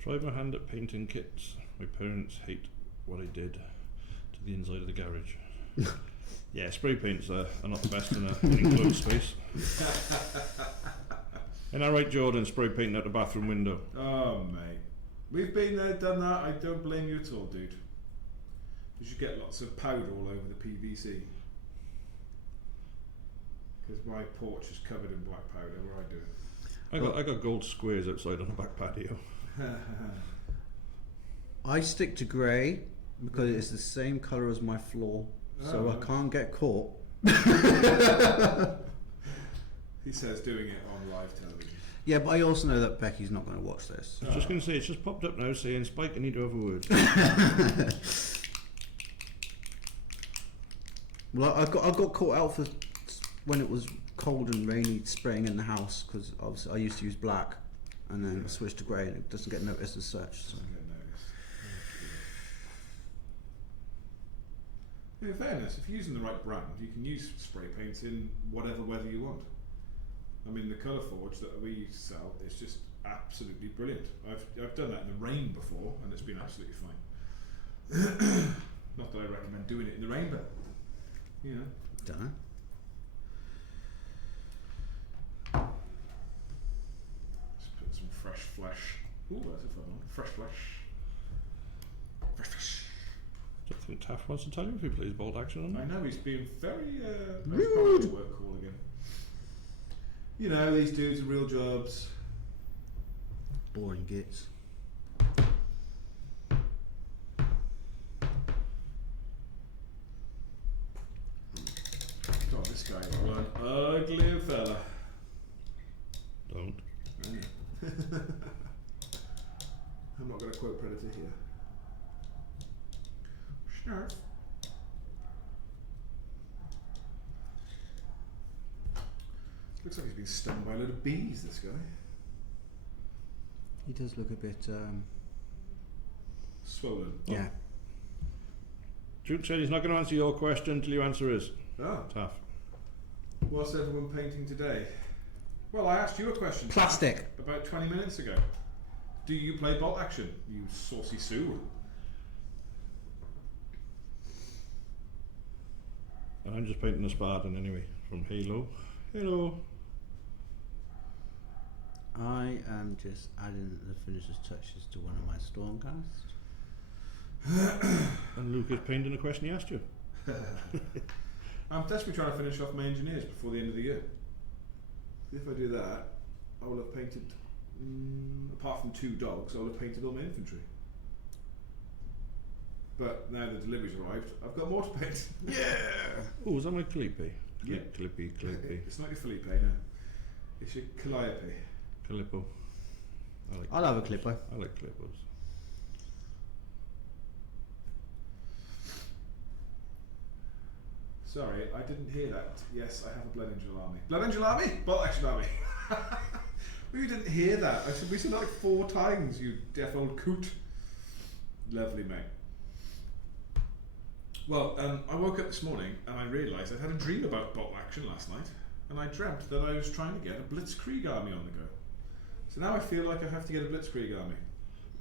Tried my hand at painting kits. My parents hate what I did to the inside of the garage. Yeah, spray paints are not the best in an enclosed space. And I right, Jordan, spray painting out the bathroom window. Oh, mate. We've been there, done that. I don't blame you at all, dude. You should get lots of powder all over the PVC. Because my porch is covered in black powder where I do it. I got gold squares outside on the back patio. I stick to grey because it's the same colour as my floor, so I can't get caught. He says doing it on live television. Yeah, but I also know that Becky's not going to watch this. I was just going to say, it's just popped up now saying, Spike, I need to have a word. Well, I got caught out for when it was cold and rainy spraying in the house because I used to use black and then I switched to grey and it doesn't get noticed as such. So. In fairness, if you're using the right brand, you can use spray paints in whatever weather you want. I mean, the Colour Forge that we sell is just absolutely brilliant. I've done that in the rain before and it's been absolutely fine. Not that I recommend doing it in the rain, but you know. Don't know. Just put some fresh flesh. Ooh, that's a fun one. Fresh flesh. Fresh flesh. I don't think Taff wants to tell you if he plays bolt action or not. I know, he's been very rude. Work call again. You know, these dudes are real jobs. Boring gits. God, this guy is one ugly fella. Don't. I'm not going to quote Predator here. Snarf. Looks like he's been stung by a load of bees, this guy. He does look a bit, Swollen. yeah. Duke said he's not going to answer your question until you answer his. Ah, Taff. what's everyone painting today? Well, I asked you a question. Plastic. About 20 minutes ago. Do you play bolt action, you saucy Sue? And I'm just painting a Spartan anyway, from Halo. Hello. I am just adding the finisher's touches to one of my Stormcasts. And Luke is painting a question he asked you. I'm desperately trying to finish off my engineers before the end of the year. If I do that, I will have painted, apart from 2 dogs, I will have painted all my infantry. But now the delivery's arrived, I've got more to paint. Yeah! Oh, is that my Calliope? Yeah. Calliope. It's not your Felipe, no. It's your Calliope. Calippo. I'll have a clipper. I like Calippos. Sorry, I didn't hear that. Yes, I have a Blood Angel army. Blood Angel army? Bolt action army. Well, you didn't hear that. We said that like 4 times, you deaf old coot. Lovely, mate. Well, I woke up this morning and I realised I'd had a dream about bolt action last night, and I dreamt that I was trying to get a Blitzkrieg army on the go. So now I feel like I have to get a Blitzkrieg army.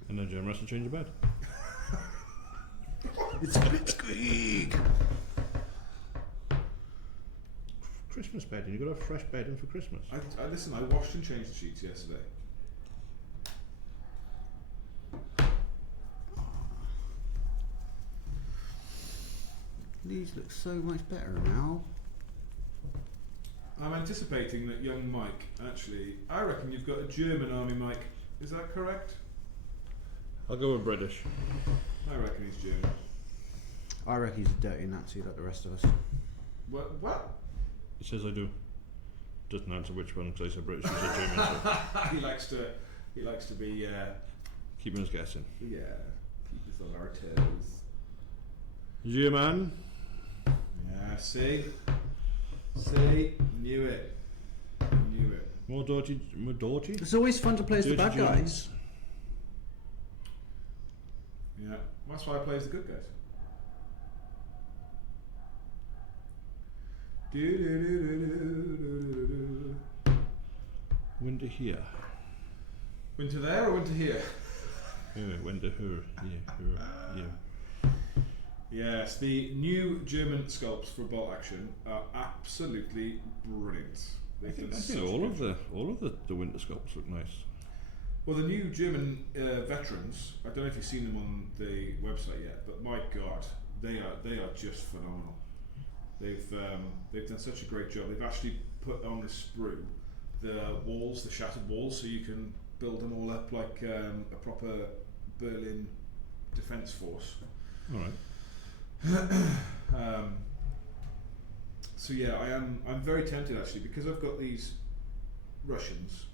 And then Jim has to change your bed. It's Blitzkrieg! Christmas bedding, you got a fresh bedding for Christmas. I listen, I washed and changed the sheets yesterday. These look so much better now. I'm anticipating that young Mike, actually, I reckon you've got a German army, Mike. Is that correct? I'll go with British. I reckon he's German. I reckon he's a dirty Nazi like the rest of us. What? It says I do. Doesn't answer which one because I said British. You said German. So he likes to be. keeping us guessing. Yeah. Keep us on our toes. German. Yeah. See. Knew it. More dirty. It's always fun to play as the Dirty bad Germans. guys. Yeah. That's why I play as the good guys. Winter here. Winter there or winter here? Winter her. Yeah. Yes, the new German sculpts for bolt action are absolutely brilliant. I They've think done such a all good of job. the winter sculpts look nice. Well, the new German veterans. I don't know if you've seen them on the website yet, but my God, they are just phenomenal. They've done such a great job. They've actually put on the sprue the walls, the shattered walls, so you can build them all up like a proper Berlin defence force. All right. So yeah, I'm very tempted actually because I've got these Russians.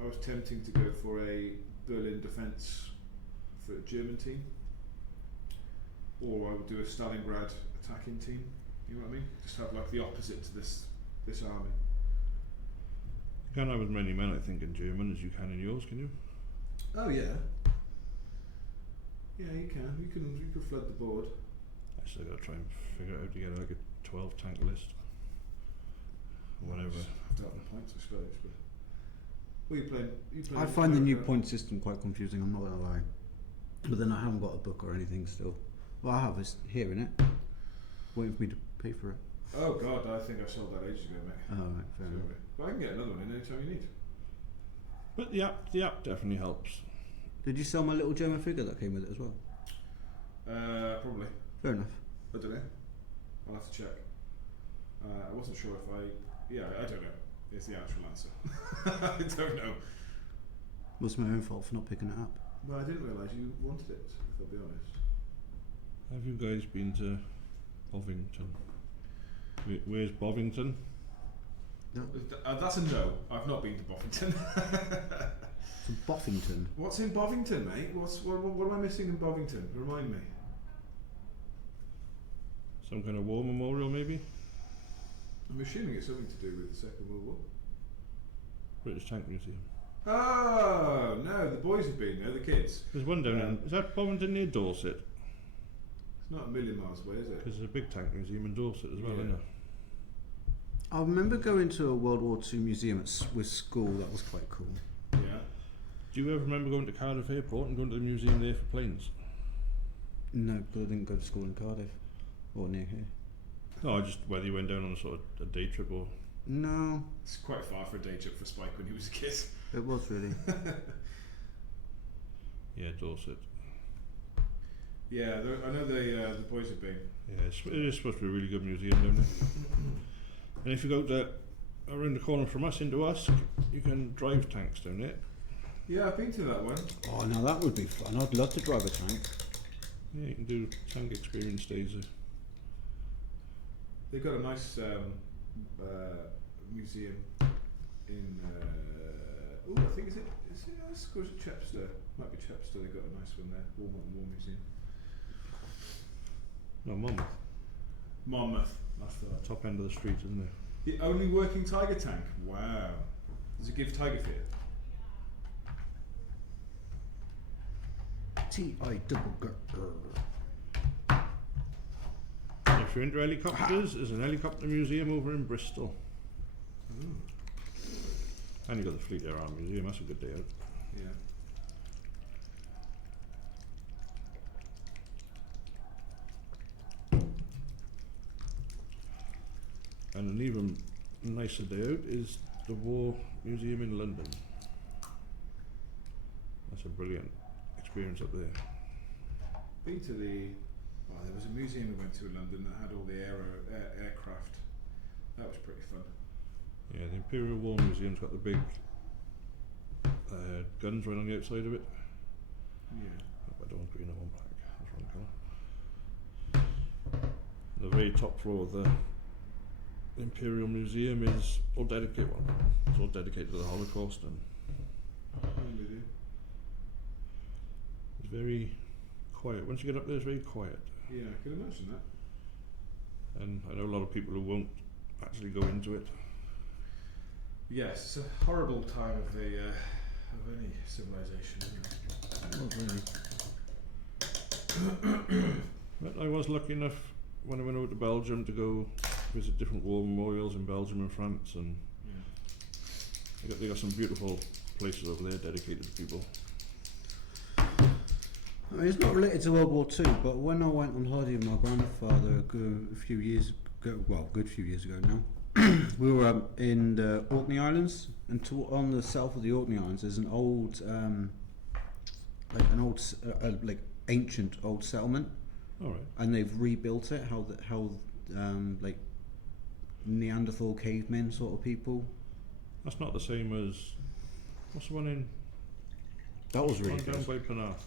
I was tempting to go for a Berlin defence for a German team, or I would do a Stalingrad attacking team. You know what I mean? Just have like the opposite to this army. You can't have as many men, I think, in German as you can in yours, can you? Oh yeah. Yeah, you can. You can flood the board. I still got to try and figure out how to get like a 12 tank list. Or whatever. Just have to have the points, I suppose. But what are you playing? I find the new point system quite confusing, I'm not going to lie. But then I haven't got a book or anything still. Well, I have, it's here, innit? Waiting for me to pay for it. Oh God, I think I sold that ages ago, mate. Oh, right, fair enough. Sorry. But I can get another one in anytime you need. But the app definitely helps. Did you sell my little German figure that came with it as well? Probably. Fair enough. I don't know. I'll have to check. I wasn't sure if I don't know. Is the actual answer. I don't know. Was my own fault for not picking it up. Well, I didn't realise you wanted it, if I'll be honest. Have you guys been to Bovington? Where's Bovington? No. That's a no. I've not been to Bovington. From Boffington. What's in Bovington, mate? What am I missing in Bovington? Remind me. Some kind of war memorial, maybe? I'm assuming it's something to do with the Second World War. British Tank Museum. Oh, no, the boys have been there, the kids. There's one down in... Is that Bovington near Dorset? It's not a million miles away, is it? Because there's a big tank museum in Dorset as well, Yeah. isn't there? I remember going to a World War II museum with school, that was quite cool. Yeah. Do you ever remember going to Cardiff Airport and going to the museum there for planes? No, because I didn't go to school in Cardiff. Or near here. No, just whether you went down on a sort of a day trip or... No, It's quite far for a day trip for Spike when he was a kid. it was really. Yeah, Dorset. Yeah, I know the boys have been. Yeah, it is supposed to be a really good museum down there. And if you go to around the corner from us into Usk, you can drive tanks down there. Yeah, I've been to that one. Oh, now that would be fun. I'd love to drive a tank. Yeah, you can do tank experience days there. They've got a nice museum in. I think is it Usk or is it Chepstow? Might be Chepstow. They've got a nice one there. War Museum. No, Monmouth. Monmouth. That's the Top end of the street, isn't it? The only working tiger tank. Wow. Does it give tiger fear? T-I-double-G. If you're into helicopters, there's an helicopter museum over in Bristol. And you've got the Fleet Air Arm Museum, that's a good day out. Yeah. And an even nicer day out is the War Museum in London. That's a brilliant experience up there. Been to the. Oh, there was a museum we went to in London that had all the aircraft. That was pretty fun. Yeah, the Imperial War Museum's got the big guns right on the outside of it. Yeah. I don't want green, I want black. That's one colour. The very top floor of the Imperial Museum is all dedicated. Well, it's all dedicated to the Holocaust, and I'm with you. it's very quiet. Once you get up there, it's very quiet. Yeah, I can imagine that. And I know a lot of people who won't actually go into it. Yes, it's a horrible time of any civilization, isn't it? Not really. But I was lucky enough when I went over to Belgium to go visit different war memorials in Belgium and France, and Yeah. they got some beautiful places over there dedicated to people. I mean, it's not related to World War II, but when I went on holiday with my grandfather a few years ago, well, a good few years ago now, we were in the Orkney Islands, and on the south of the Orkney Islands there's an old, like ancient old settlement, All right. and they've rebuilt it. Like Neanderthal cavemen sort of people. That's not the same as what's the one in That was really down good. by Penarth,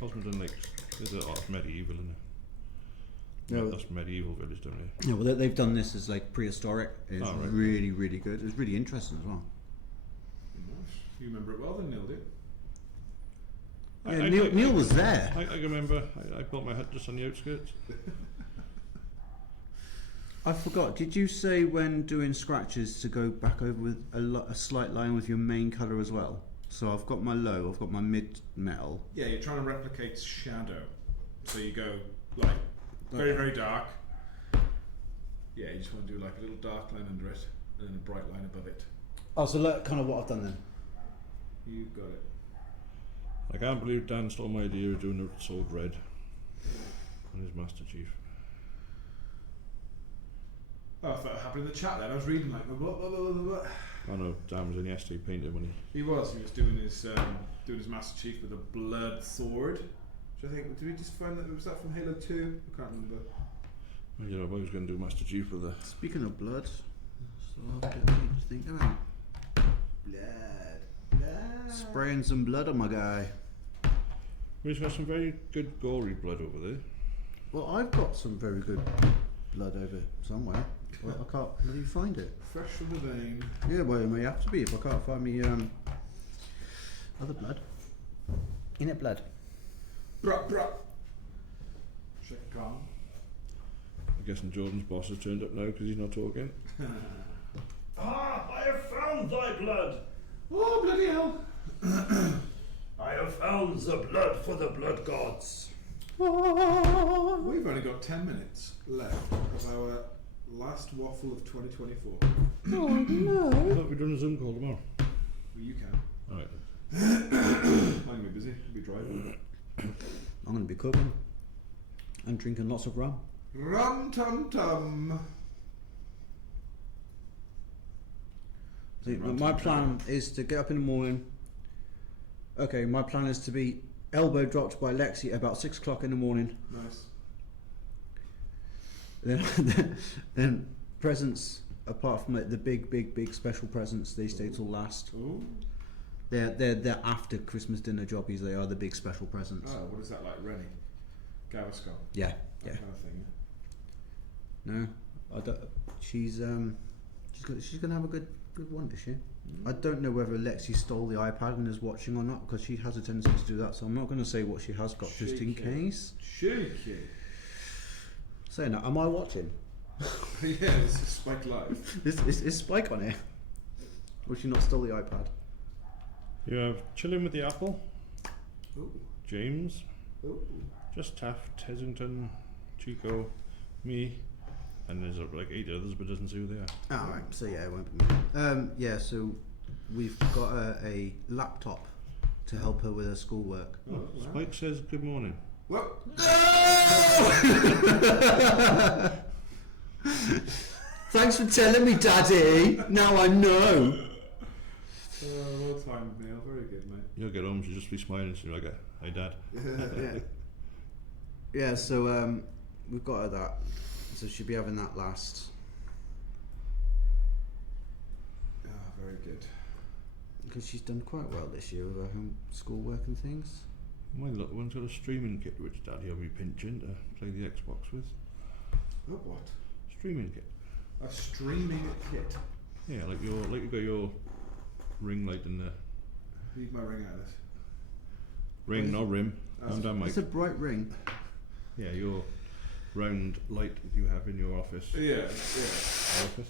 Cosmodon Lakes. It's medieval, isn't it? Yeah, That's medieval village down there. Yeah, well, they've done this as like prehistoric. It's Oh, right. really, really good. It's really interesting as well. Nice. You remember it well then, Neil, did? Yeah, Neil was there. I remember. I built my hut just on the outskirts. I forgot. Did you say when doing scratches to go back over with a slight line with your main colour as well? So I've got my low, I've got my mid metal. Yeah, you're trying to replicate shadow. So you go like very, very dark. Yeah, you just want to do like a little dark line under it and then a bright line above it. Oh, so look, kind of what I've done then. You've got it. I can't believe Dan stole my idea of doing the sword red on his Master Chief. Oh, I thought it happened in the chat then. I was reading like blah. I know Dan was in yesterday painting when He was doing his Master Chief with a blood sword. Which I think, did we just find that, was that from Halo 2? I can't remember. you know, I was going to do Master Chief with the. Speaking of blood, so I'll get me to think about blood. Spraying some blood on my guy. We've got some very good gory blood over there. Well, I've got some very good blood over somewhere. Well, I can't really find it. Fresh from the vein. Yeah, well, it may have to be if I can't find me other blood. Innit blood. Bruh. Check calm. I'm guessing Jordan's boss has turned up now because he's not talking. I have found thy blood. Oh, bloody hell. I have found the blood for the blood gods. We've only got 10 minutes left of our last waffle of 2024. Oh no! I thought we'd done a Zoom call tomorrow. Well, you can. Alright. I'm going to be busy. I'll be driving. I'm going to be cooking and drinking lots of rum. Rum tum tum. See, Rum my tum plan is to get up in the morning. Okay, my plan is to be elbow dropped by Lexi at about 6 o'clock in the morning. Nice. Then presents, apart from like the big special presents, they stay till last. Ooh. They're after Christmas dinner jobbies. They are the big special presents. Oh, what is that like, Rennie? Gaviscon? Yeah, That yeah. kind of thing. No, I don't. She's gonna have a good one this year. I don't know whether Lexi stole the iPad and is watching or not, because she has a tendency to do that. So I'm not going to say what she has got just in Cheeky. case. Cheeky. Saying that, am I watching? Yeah, this is Spike Live. Is Spike on here? Or she not stole the iPad? You have Chilling with the Apple, Ooh. James, Ooh. Just Taft, Heslington, Chico, me, and there's like 8 others, but doesn't say who they are. Alright, so yeah, it won't be me. Yeah, so we've got a laptop to help her with her schoolwork. Oh, wow. Spike says good morning. What? Thanks for telling me, Daddy. Now I know. Well timed, Neil. Very good, mate. You'll get home, she'll just be smiling, she'll be like, hey dad. Yeah. Yeah, so we've got her that. So she'll be having that last. Ah, very good. Because she's done quite well this year with her home schoolwork and things. My little one's got a streaming kit which Daddy will be pinching to play the Xbox with. Oh, what? Streaming kit. A streaming kit. Yeah, like you got your ring light in there. Leave my ring out of this. Ring, not rim. I'm done, Mike. It's a bright ring. Yeah, your round light that you have in your office. Yeah. Office.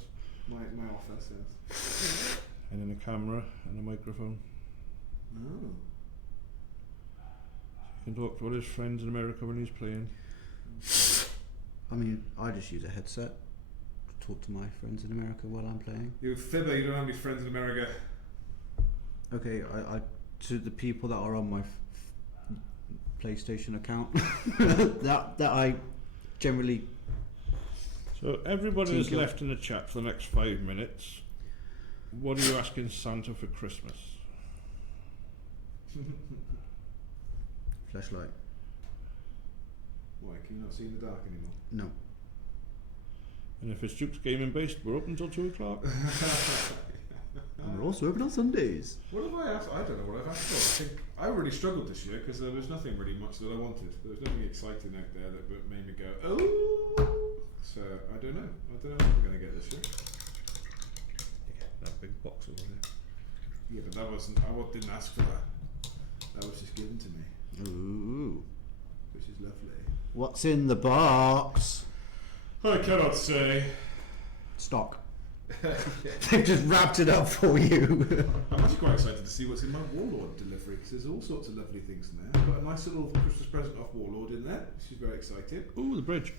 My office, yes. And then a camera and a microphone. Oh. You can talk to all his friends in America when he's playing. I mean, I just use a headset to talk to my friends in America while I'm playing. You fibber, you don't have any friends in America. Okay, I to the people that are on my PlayStation account that I generally. So everybody is Tinker. left in the chat for the next 5 minutes. What are you asking Santa for Christmas? Flashlight. Why, can you not see in the dark anymore? No. And if it's Duke's Gaming based, we're open until 2 o'clock. And we're also open on Sundays. What have I asked? I don't know what I've asked for. I think I really struggled this year because there was nothing really much that I wanted. There was nothing exciting out there that made me go, oh! So, I don't know. I don't know what we're going to get this year. That big box over there. Yeah, but that wasn't, didn't ask for that. That was just given to me, Ooh. which is lovely. What's in the box? I cannot say. Stock. They've just wrapped it up for you. I'm actually quite excited to see what's in my Warlord delivery because there's all sorts of lovely things in there. I've got a nice little Christmas present off Warlord in there, which is very exciting. Ooh, the bridge.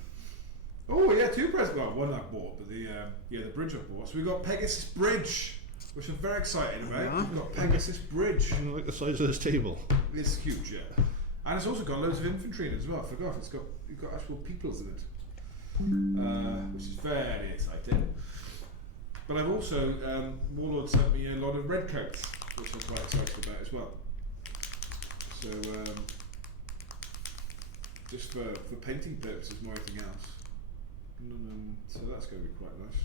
Oh yeah, 2 presents. Well, one I bought, but the bridge I bought. So we got Pegasus Bridge, which I'm very excited about. Yeah. We've got Pegasus Bridge. You know, like the size of this table. It's huge, yeah. And it's also got loads of infantry in it as well. I forgot. You've got actual peoples in it, which is very exciting. But I've also Warlord sent me a lot of red coats, which I'm quite excited about as well. So just for painting purposes more than anything else. So that's going to be quite nice.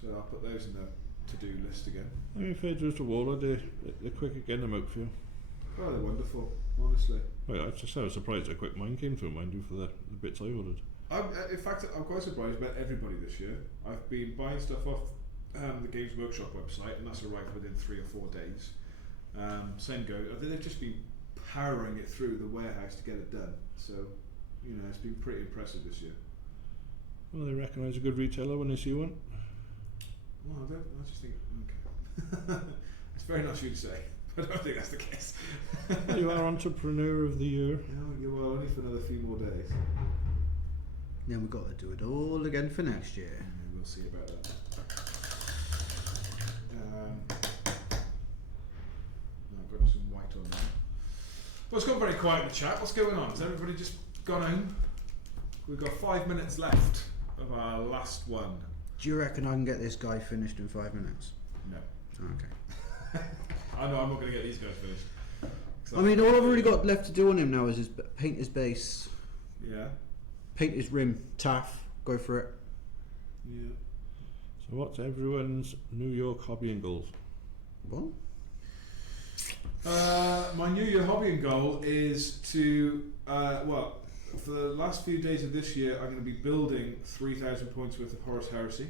So I'll put those in the to-do list again. I mean, if I do to Warlord, they're quick at getting them out for you. Oh, they're wonderful, honestly. Right, I was surprised how quick mine came through, mind you, for the bits I ordered. In fact, I'm quite surprised about everybody this year. I've been buying stuff off the Games Workshop website, and that's arrived within 3 or 4 days. Same go. I think they've just been powering it through the warehouse to get it done. So, you know, it's been pretty impressive this year. Well, they recognise a good retailer when they see one. Well, I just think, okay. It's very nice of you to say, but I don't think that's the case. Well, you are Entrepreneur of the Year. No, you will only for another few more days. Then we've got to do it all again for next year. Yeah, we'll see about that. I've got some white on there. Well, it's got very quiet in the chat. What's going on? Has everybody just gone home? We've got 5 minutes left of our last one. Do you reckon I can get this guy finished in 5 minutes? No. Okay. I know I'm not going to get these guys finished. I mean, all I've really got left to do on him now is paint his base, Yeah. paint his rim, taff, go for it. Yeah. So what's everyone's New York hobby and goals? What? My New Year hobby and goal is to, for the last few days of this year, I'm going to be building 3,000 points worth of Horus Heresy.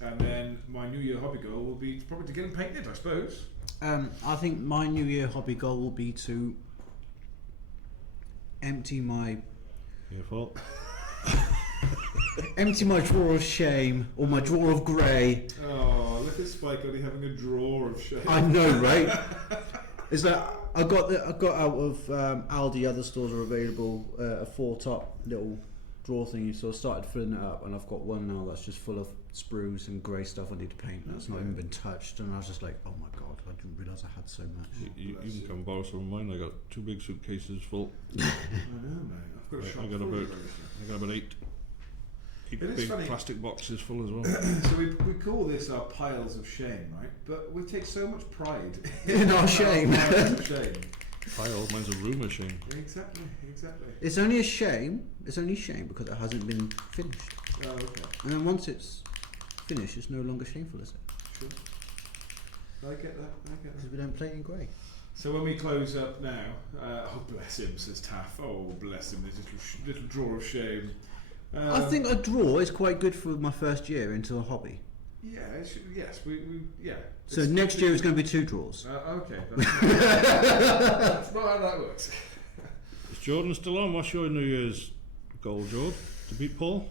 And then my New Year hobby goal will be probably to get them painted, I suppose. I think my New Year hobby goal will be to empty my Your fault. drawer of shame or my drawer of grey. Oh, look at Spike only having a drawer of shame. I know, right? It's like I got out of Aldi. Other stores are available a 4-top little drawer thingy, so I started filling it up, and I've got one now that's just full of sprues and grey stuff I need to paint. That's not even been touched, and I was just like, oh my god, I didn't realise I had so much. You can come borrow some of mine. I got 2 big suitcases full. I know, mate. I've got a shop I got full of about 8 It is big funny. plastic boxes full as well. So we call this our piles of shame, right? But we take so much pride In our shame. piles of shame. Pile, mine's a room of shame. Exactly. It's only a shame. It's only shame because it hasn't been finished. Oh, okay. And then once it's finished, it's no longer shameful, is it? Sure. I get that. Because we don't play in grey. So when we close up now, oh bless him, says Taff. Oh bless him, there's a little drawer of shame. I think a draw is quite good for my first year into a hobby. Yeah, yes, yeah. So next year is going to be 2 draws. Okay, that's not how that works. Is Jordan still on? What's your New Year's goal, Jordan? To beat Paul?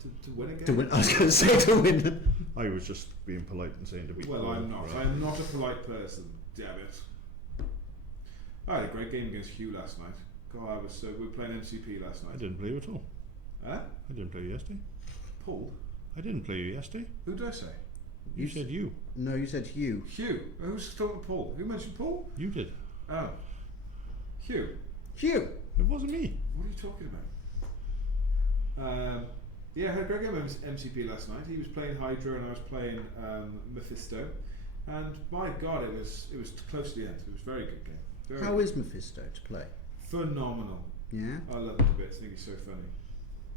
To win again? To win, I was going to say to win. I was just being polite and saying to beat Paul. Well, I'm not. Right. I'm not a polite person. Damn it. I had a great game against Hugh last night. God, we were playing MCP last night. I didn't play you at all. Huh? I didn't play you yesterday. Paul? I didn't play you yesterday. Who did I say? You said you. No, you said Hugh. Hugh. Who's talking to Paul? Who mentioned Paul? You did. Oh. Hugh. Hugh! It wasn't me. What are you talking about? Yeah, I had a great game of MCP last night. He was playing Hydra and I was playing Mephisto. And my God, it was close to the end. It was a very good game. Very How is Mephisto to play? phenomenal. Yeah? I love him to bits. I think he's so funny.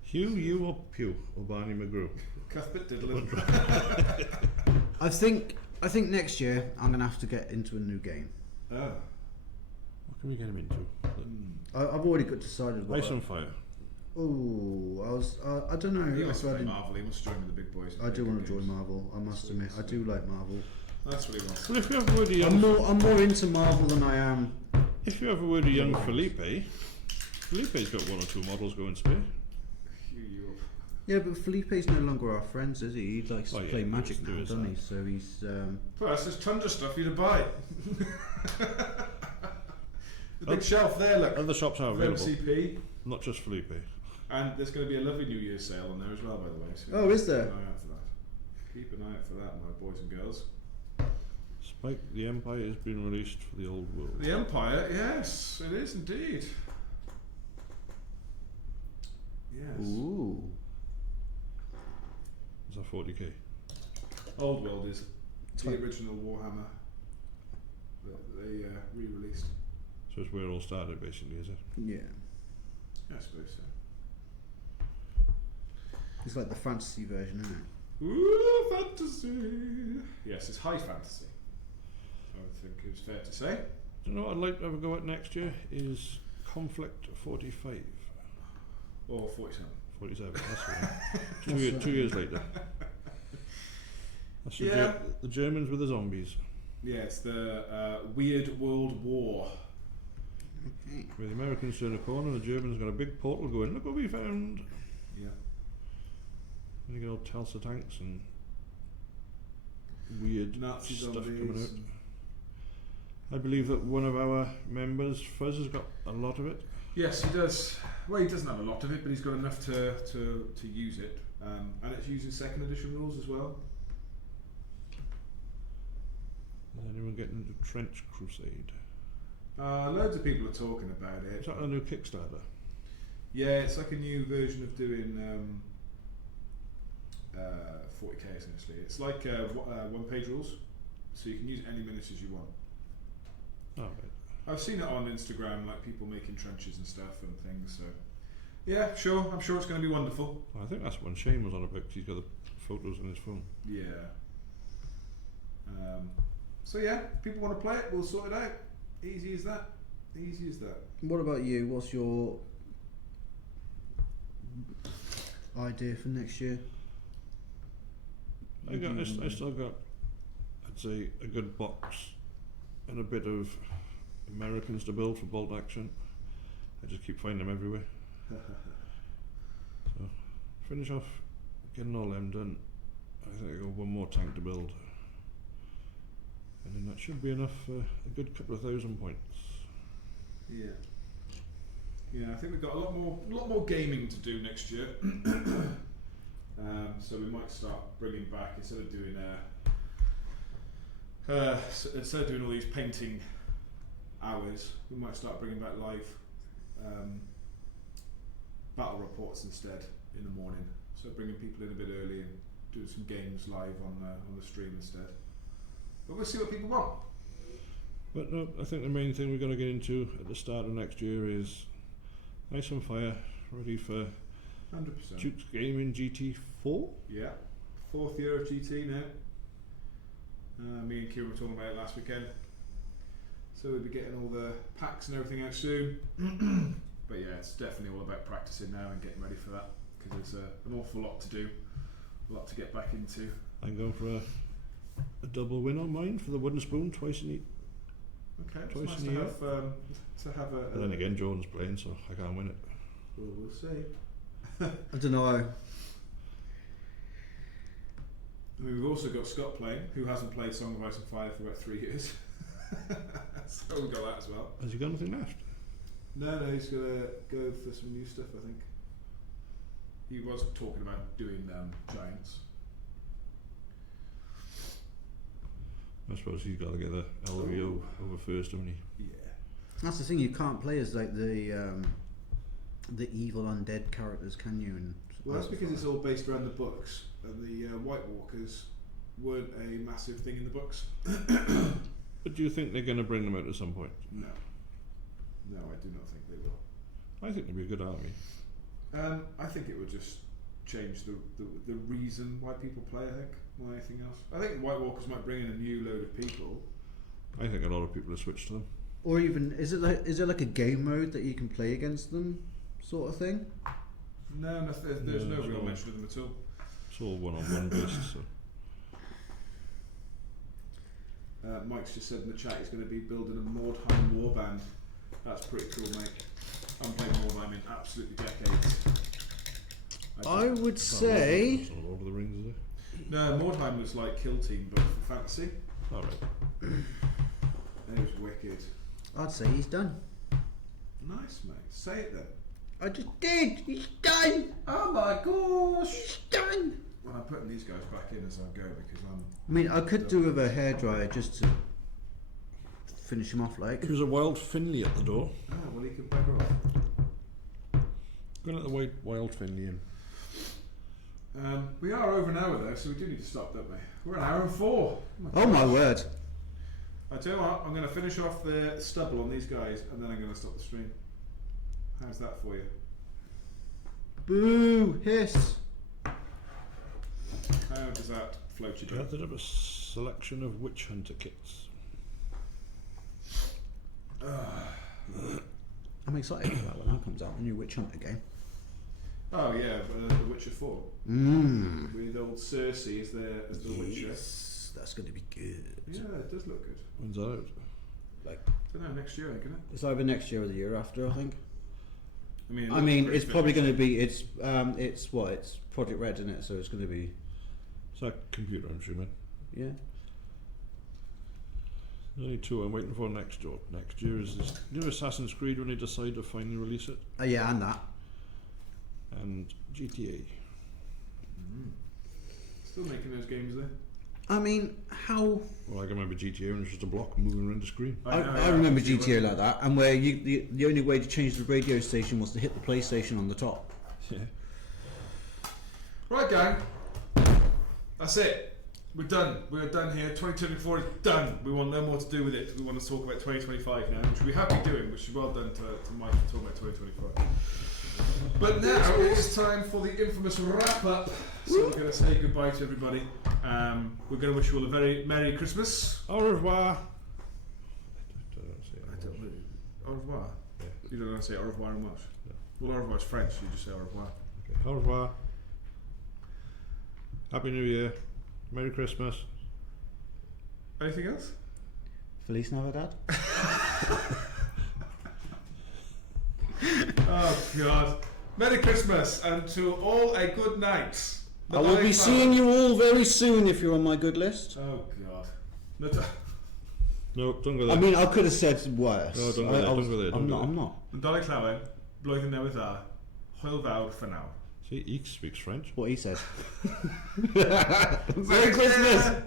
Hugh, you or Pew or Barney McGrew? Cuthbert Diddlin. I think next year I'm going to have to get into a new game. Oh. What can we get him into? I've already got decided what. Ice on Fire. Oh, I don't know. He wants to I play didn't- Marvel. He wants to join with the big boys. I do want to join Marvel. I must admit, I do like Marvel. That's what he wants. Well, if you have a word of young, I'm more into Marvel than I am. if you have a word of young Felipe's got 1 or 2 models going spare. Hugh, you up. Yeah, but Felipe's no longer our friend, is he? He likes to Oh, yeah, play he Magic just do now, his doesn't he? that. So he's. Plus, there's tons of stuff for you to buy. The big shelf there, look. Other shops are For available, MCP. not just Felipe. And there's going to be a lovely New Year's sale on there as well, by the way. So Oh, is there? Keep an eye out for that. Keep an eye out for that, my boys and girls. Spike the Empire has been released for the old world. The Empire, yes, it is indeed. Yes. Ooh. Is that 40k? Old World is the Type- original Warhammer that they re-released. So it's where it all started, basically, is it? Yeah. I suppose so. It's like the fantasy version, isn't it? Ooh, fantasy! Yes, it's high fantasy. I would think it's fair to say. Do you know what I'd like to have a go at next year is Conflict 45. Or 47. 47, that's the one. 2 years later. That's Yeah. the Germans with the zombies. Yeah, it's the Weird World War. Okay. Where the Americans turn a corner, the Germans got a big portal going, look what we found! Yeah. And you get all Tulsa tanks and weird Nazi stuff zombies. coming out. I believe that one of our members, Fuzz, has got a lot of it. Yes, he does. Well, he doesn't have a lot of it, but he's got enough to use it. And it's using 2nd edition rules as well. Is anyone getting into Trench Crusade? Loads of people are talking about Is it. that a new Kickstarter? Yeah, it's like a new version of doing 40k essentially. It's like one-page rules, so you can use any miniatures you want. Oh, right. I've seen it on Instagram, like people making trenches and stuff and things. So, yeah, sure. I'm sure it's going to be wonderful. I think that's when Shane was on about, 'cause he's got the photos on his phone. Yeah. So yeah, if people want to play it, we'll sort it out. Easy as that. Easy as that. What about you? What's your idea for next year? I still got, I'd say, a good box and a bit of Americans to build for bolt action. I just keep finding them everywhere. So, finish off getting all them done. I think I got one more tank to build. And then that should be enough for a good couple of 1,000 points. Yeah. Yeah, I think we've got a lot more gaming to do next year. So we might start bringing back, instead of doing all these painting hours, we might start bringing back live battle reports instead in the morning. So bringing people in a bit early and doing some games live on the stream instead. But we'll see what people want. But no, I think the main thing we're going to get into at the start of next year is Ice on Fire, ready for 100%. Duke's Gaming GT4. Yeah, 4th year of GT now. Me and Kieran were talking about it last weekend. So we'll be getting all the packs and everything out soon. But yeah, it's definitely all about practicing now and getting ready for that, because there's an awful lot to do, a lot to get back into. I'm going for a double win on mine for the wooden spoon twice in the. Okay, it's Twice nice in to a year. have a. But then again, Jordan's playing, so I can't win it. Well, we'll see. I don't know. I mean, we've also got Scott playing, who hasn't played Song of Ice and Fire for about 3 years. So we've got that as well. Has he got anything left? No, he's gonna go for some new stuff, I think. He was talking about doing Giants. I suppose he's got to get the LVO over first, hasn't he? Yeah. That's the thing. You can't play as like the evil undead characters, can you? And Well, that's because it's all based around the books, and the White Walkers weren't a massive thing in the books. But do you think they're going to bring them out at some point? No, I do not think they will. I think they'd be a good army. I think it would just change the reason why people play, I think, more than anything else. I think White Walkers might bring in a new load of people. I think a lot of people have switched to them. or even is there like a game mode that you can play against them, sort of thing? No, there's no No, real no. mention of them at all. It's all one-on-one based, so. Mike's just said in the chat he's going to be building a Mordheim warband. That's pretty cool, mate. I'm playing Mordheim in absolutely decades. I would say. It's not Lord of the Rings, is it? No, Mordheim was like Kill Team, but for fantasy. Alright. And it was wicked. I'd say he's done. Nice, mate. Say it then. I just did. He's done. Oh my gosh! He's done. Well, I'm putting these guys back in as I go because I'm. I mean, I could do with a hairdryer just to finish him off, like. There's a wild Finley at the door. Oh, well, he can bugger off. Going at the wild Finley in. We are over an hour though, so we do need to stop, don't we? We're an hour and 4. Oh my word. I tell you what, I'm going to finish off the stubble on these guys, and then I'm going to stop the stream. How's that for you? Boo! Hiss. How does that float you Do you down? have to have a selection of witch hunter kits? I'm excited for that when that comes out. The new Witch Hunter game. Oh yeah, The Witcher 4 Mmm. with old Cersei as the Witcher. Yes, that's going to be good. Yeah, it does look good. When's that out? I don't know, next year, I think, isn't it? It's either next year or the year after, I think. I mean, it I looks mean, pretty it's probably finished. going to be. It's Project Red, isn't it? So it's going to be. It's that computer, I'm assuming. Yeah. There's only two I'm waiting for next year. Next year is this new Assassin's Creed when they decide to finally release it, Yeah, and that. and GTA. Still making those games there. I mean, how? Well, I can remember GTA when it's just a block moving around the screen. I know, remember yeah, GTA like that, and where the only way to change the radio station was to hit the PlayStation on the top. Yeah. Right, gang. That's it. We're done. We're done here. 2024 is done. We want no more to do with it. We want to talk about 2025 now, which we have been doing, which is well done to Mike to talk about 2025. But now it's time for the infamous wrap up. So we're going to say goodbye to everybody. We're going to wish you all a very Merry Christmas. Au revoir. I don't know. Au revoir. Yeah. You don't know how to say au revoir in Welsh? No. Well, au revoir is French. You just say au revoir. Okay. Au revoir. Happy New Year. Merry Christmas. Anything else? Feliz Navidad. Oh God! Merry Christmas and to all a good night. I will be seeing you all very soon if you're on my good list. Oh God! No, t- No, don't go there. I mean, I could have said worse. No, don't go there, don't go there, don't I'm go not. there. I'm not. Nadolig llawen, blwyddyn newydd dda, hwyl fawr for now. See, he speaks French. What he said. Merry Christmas!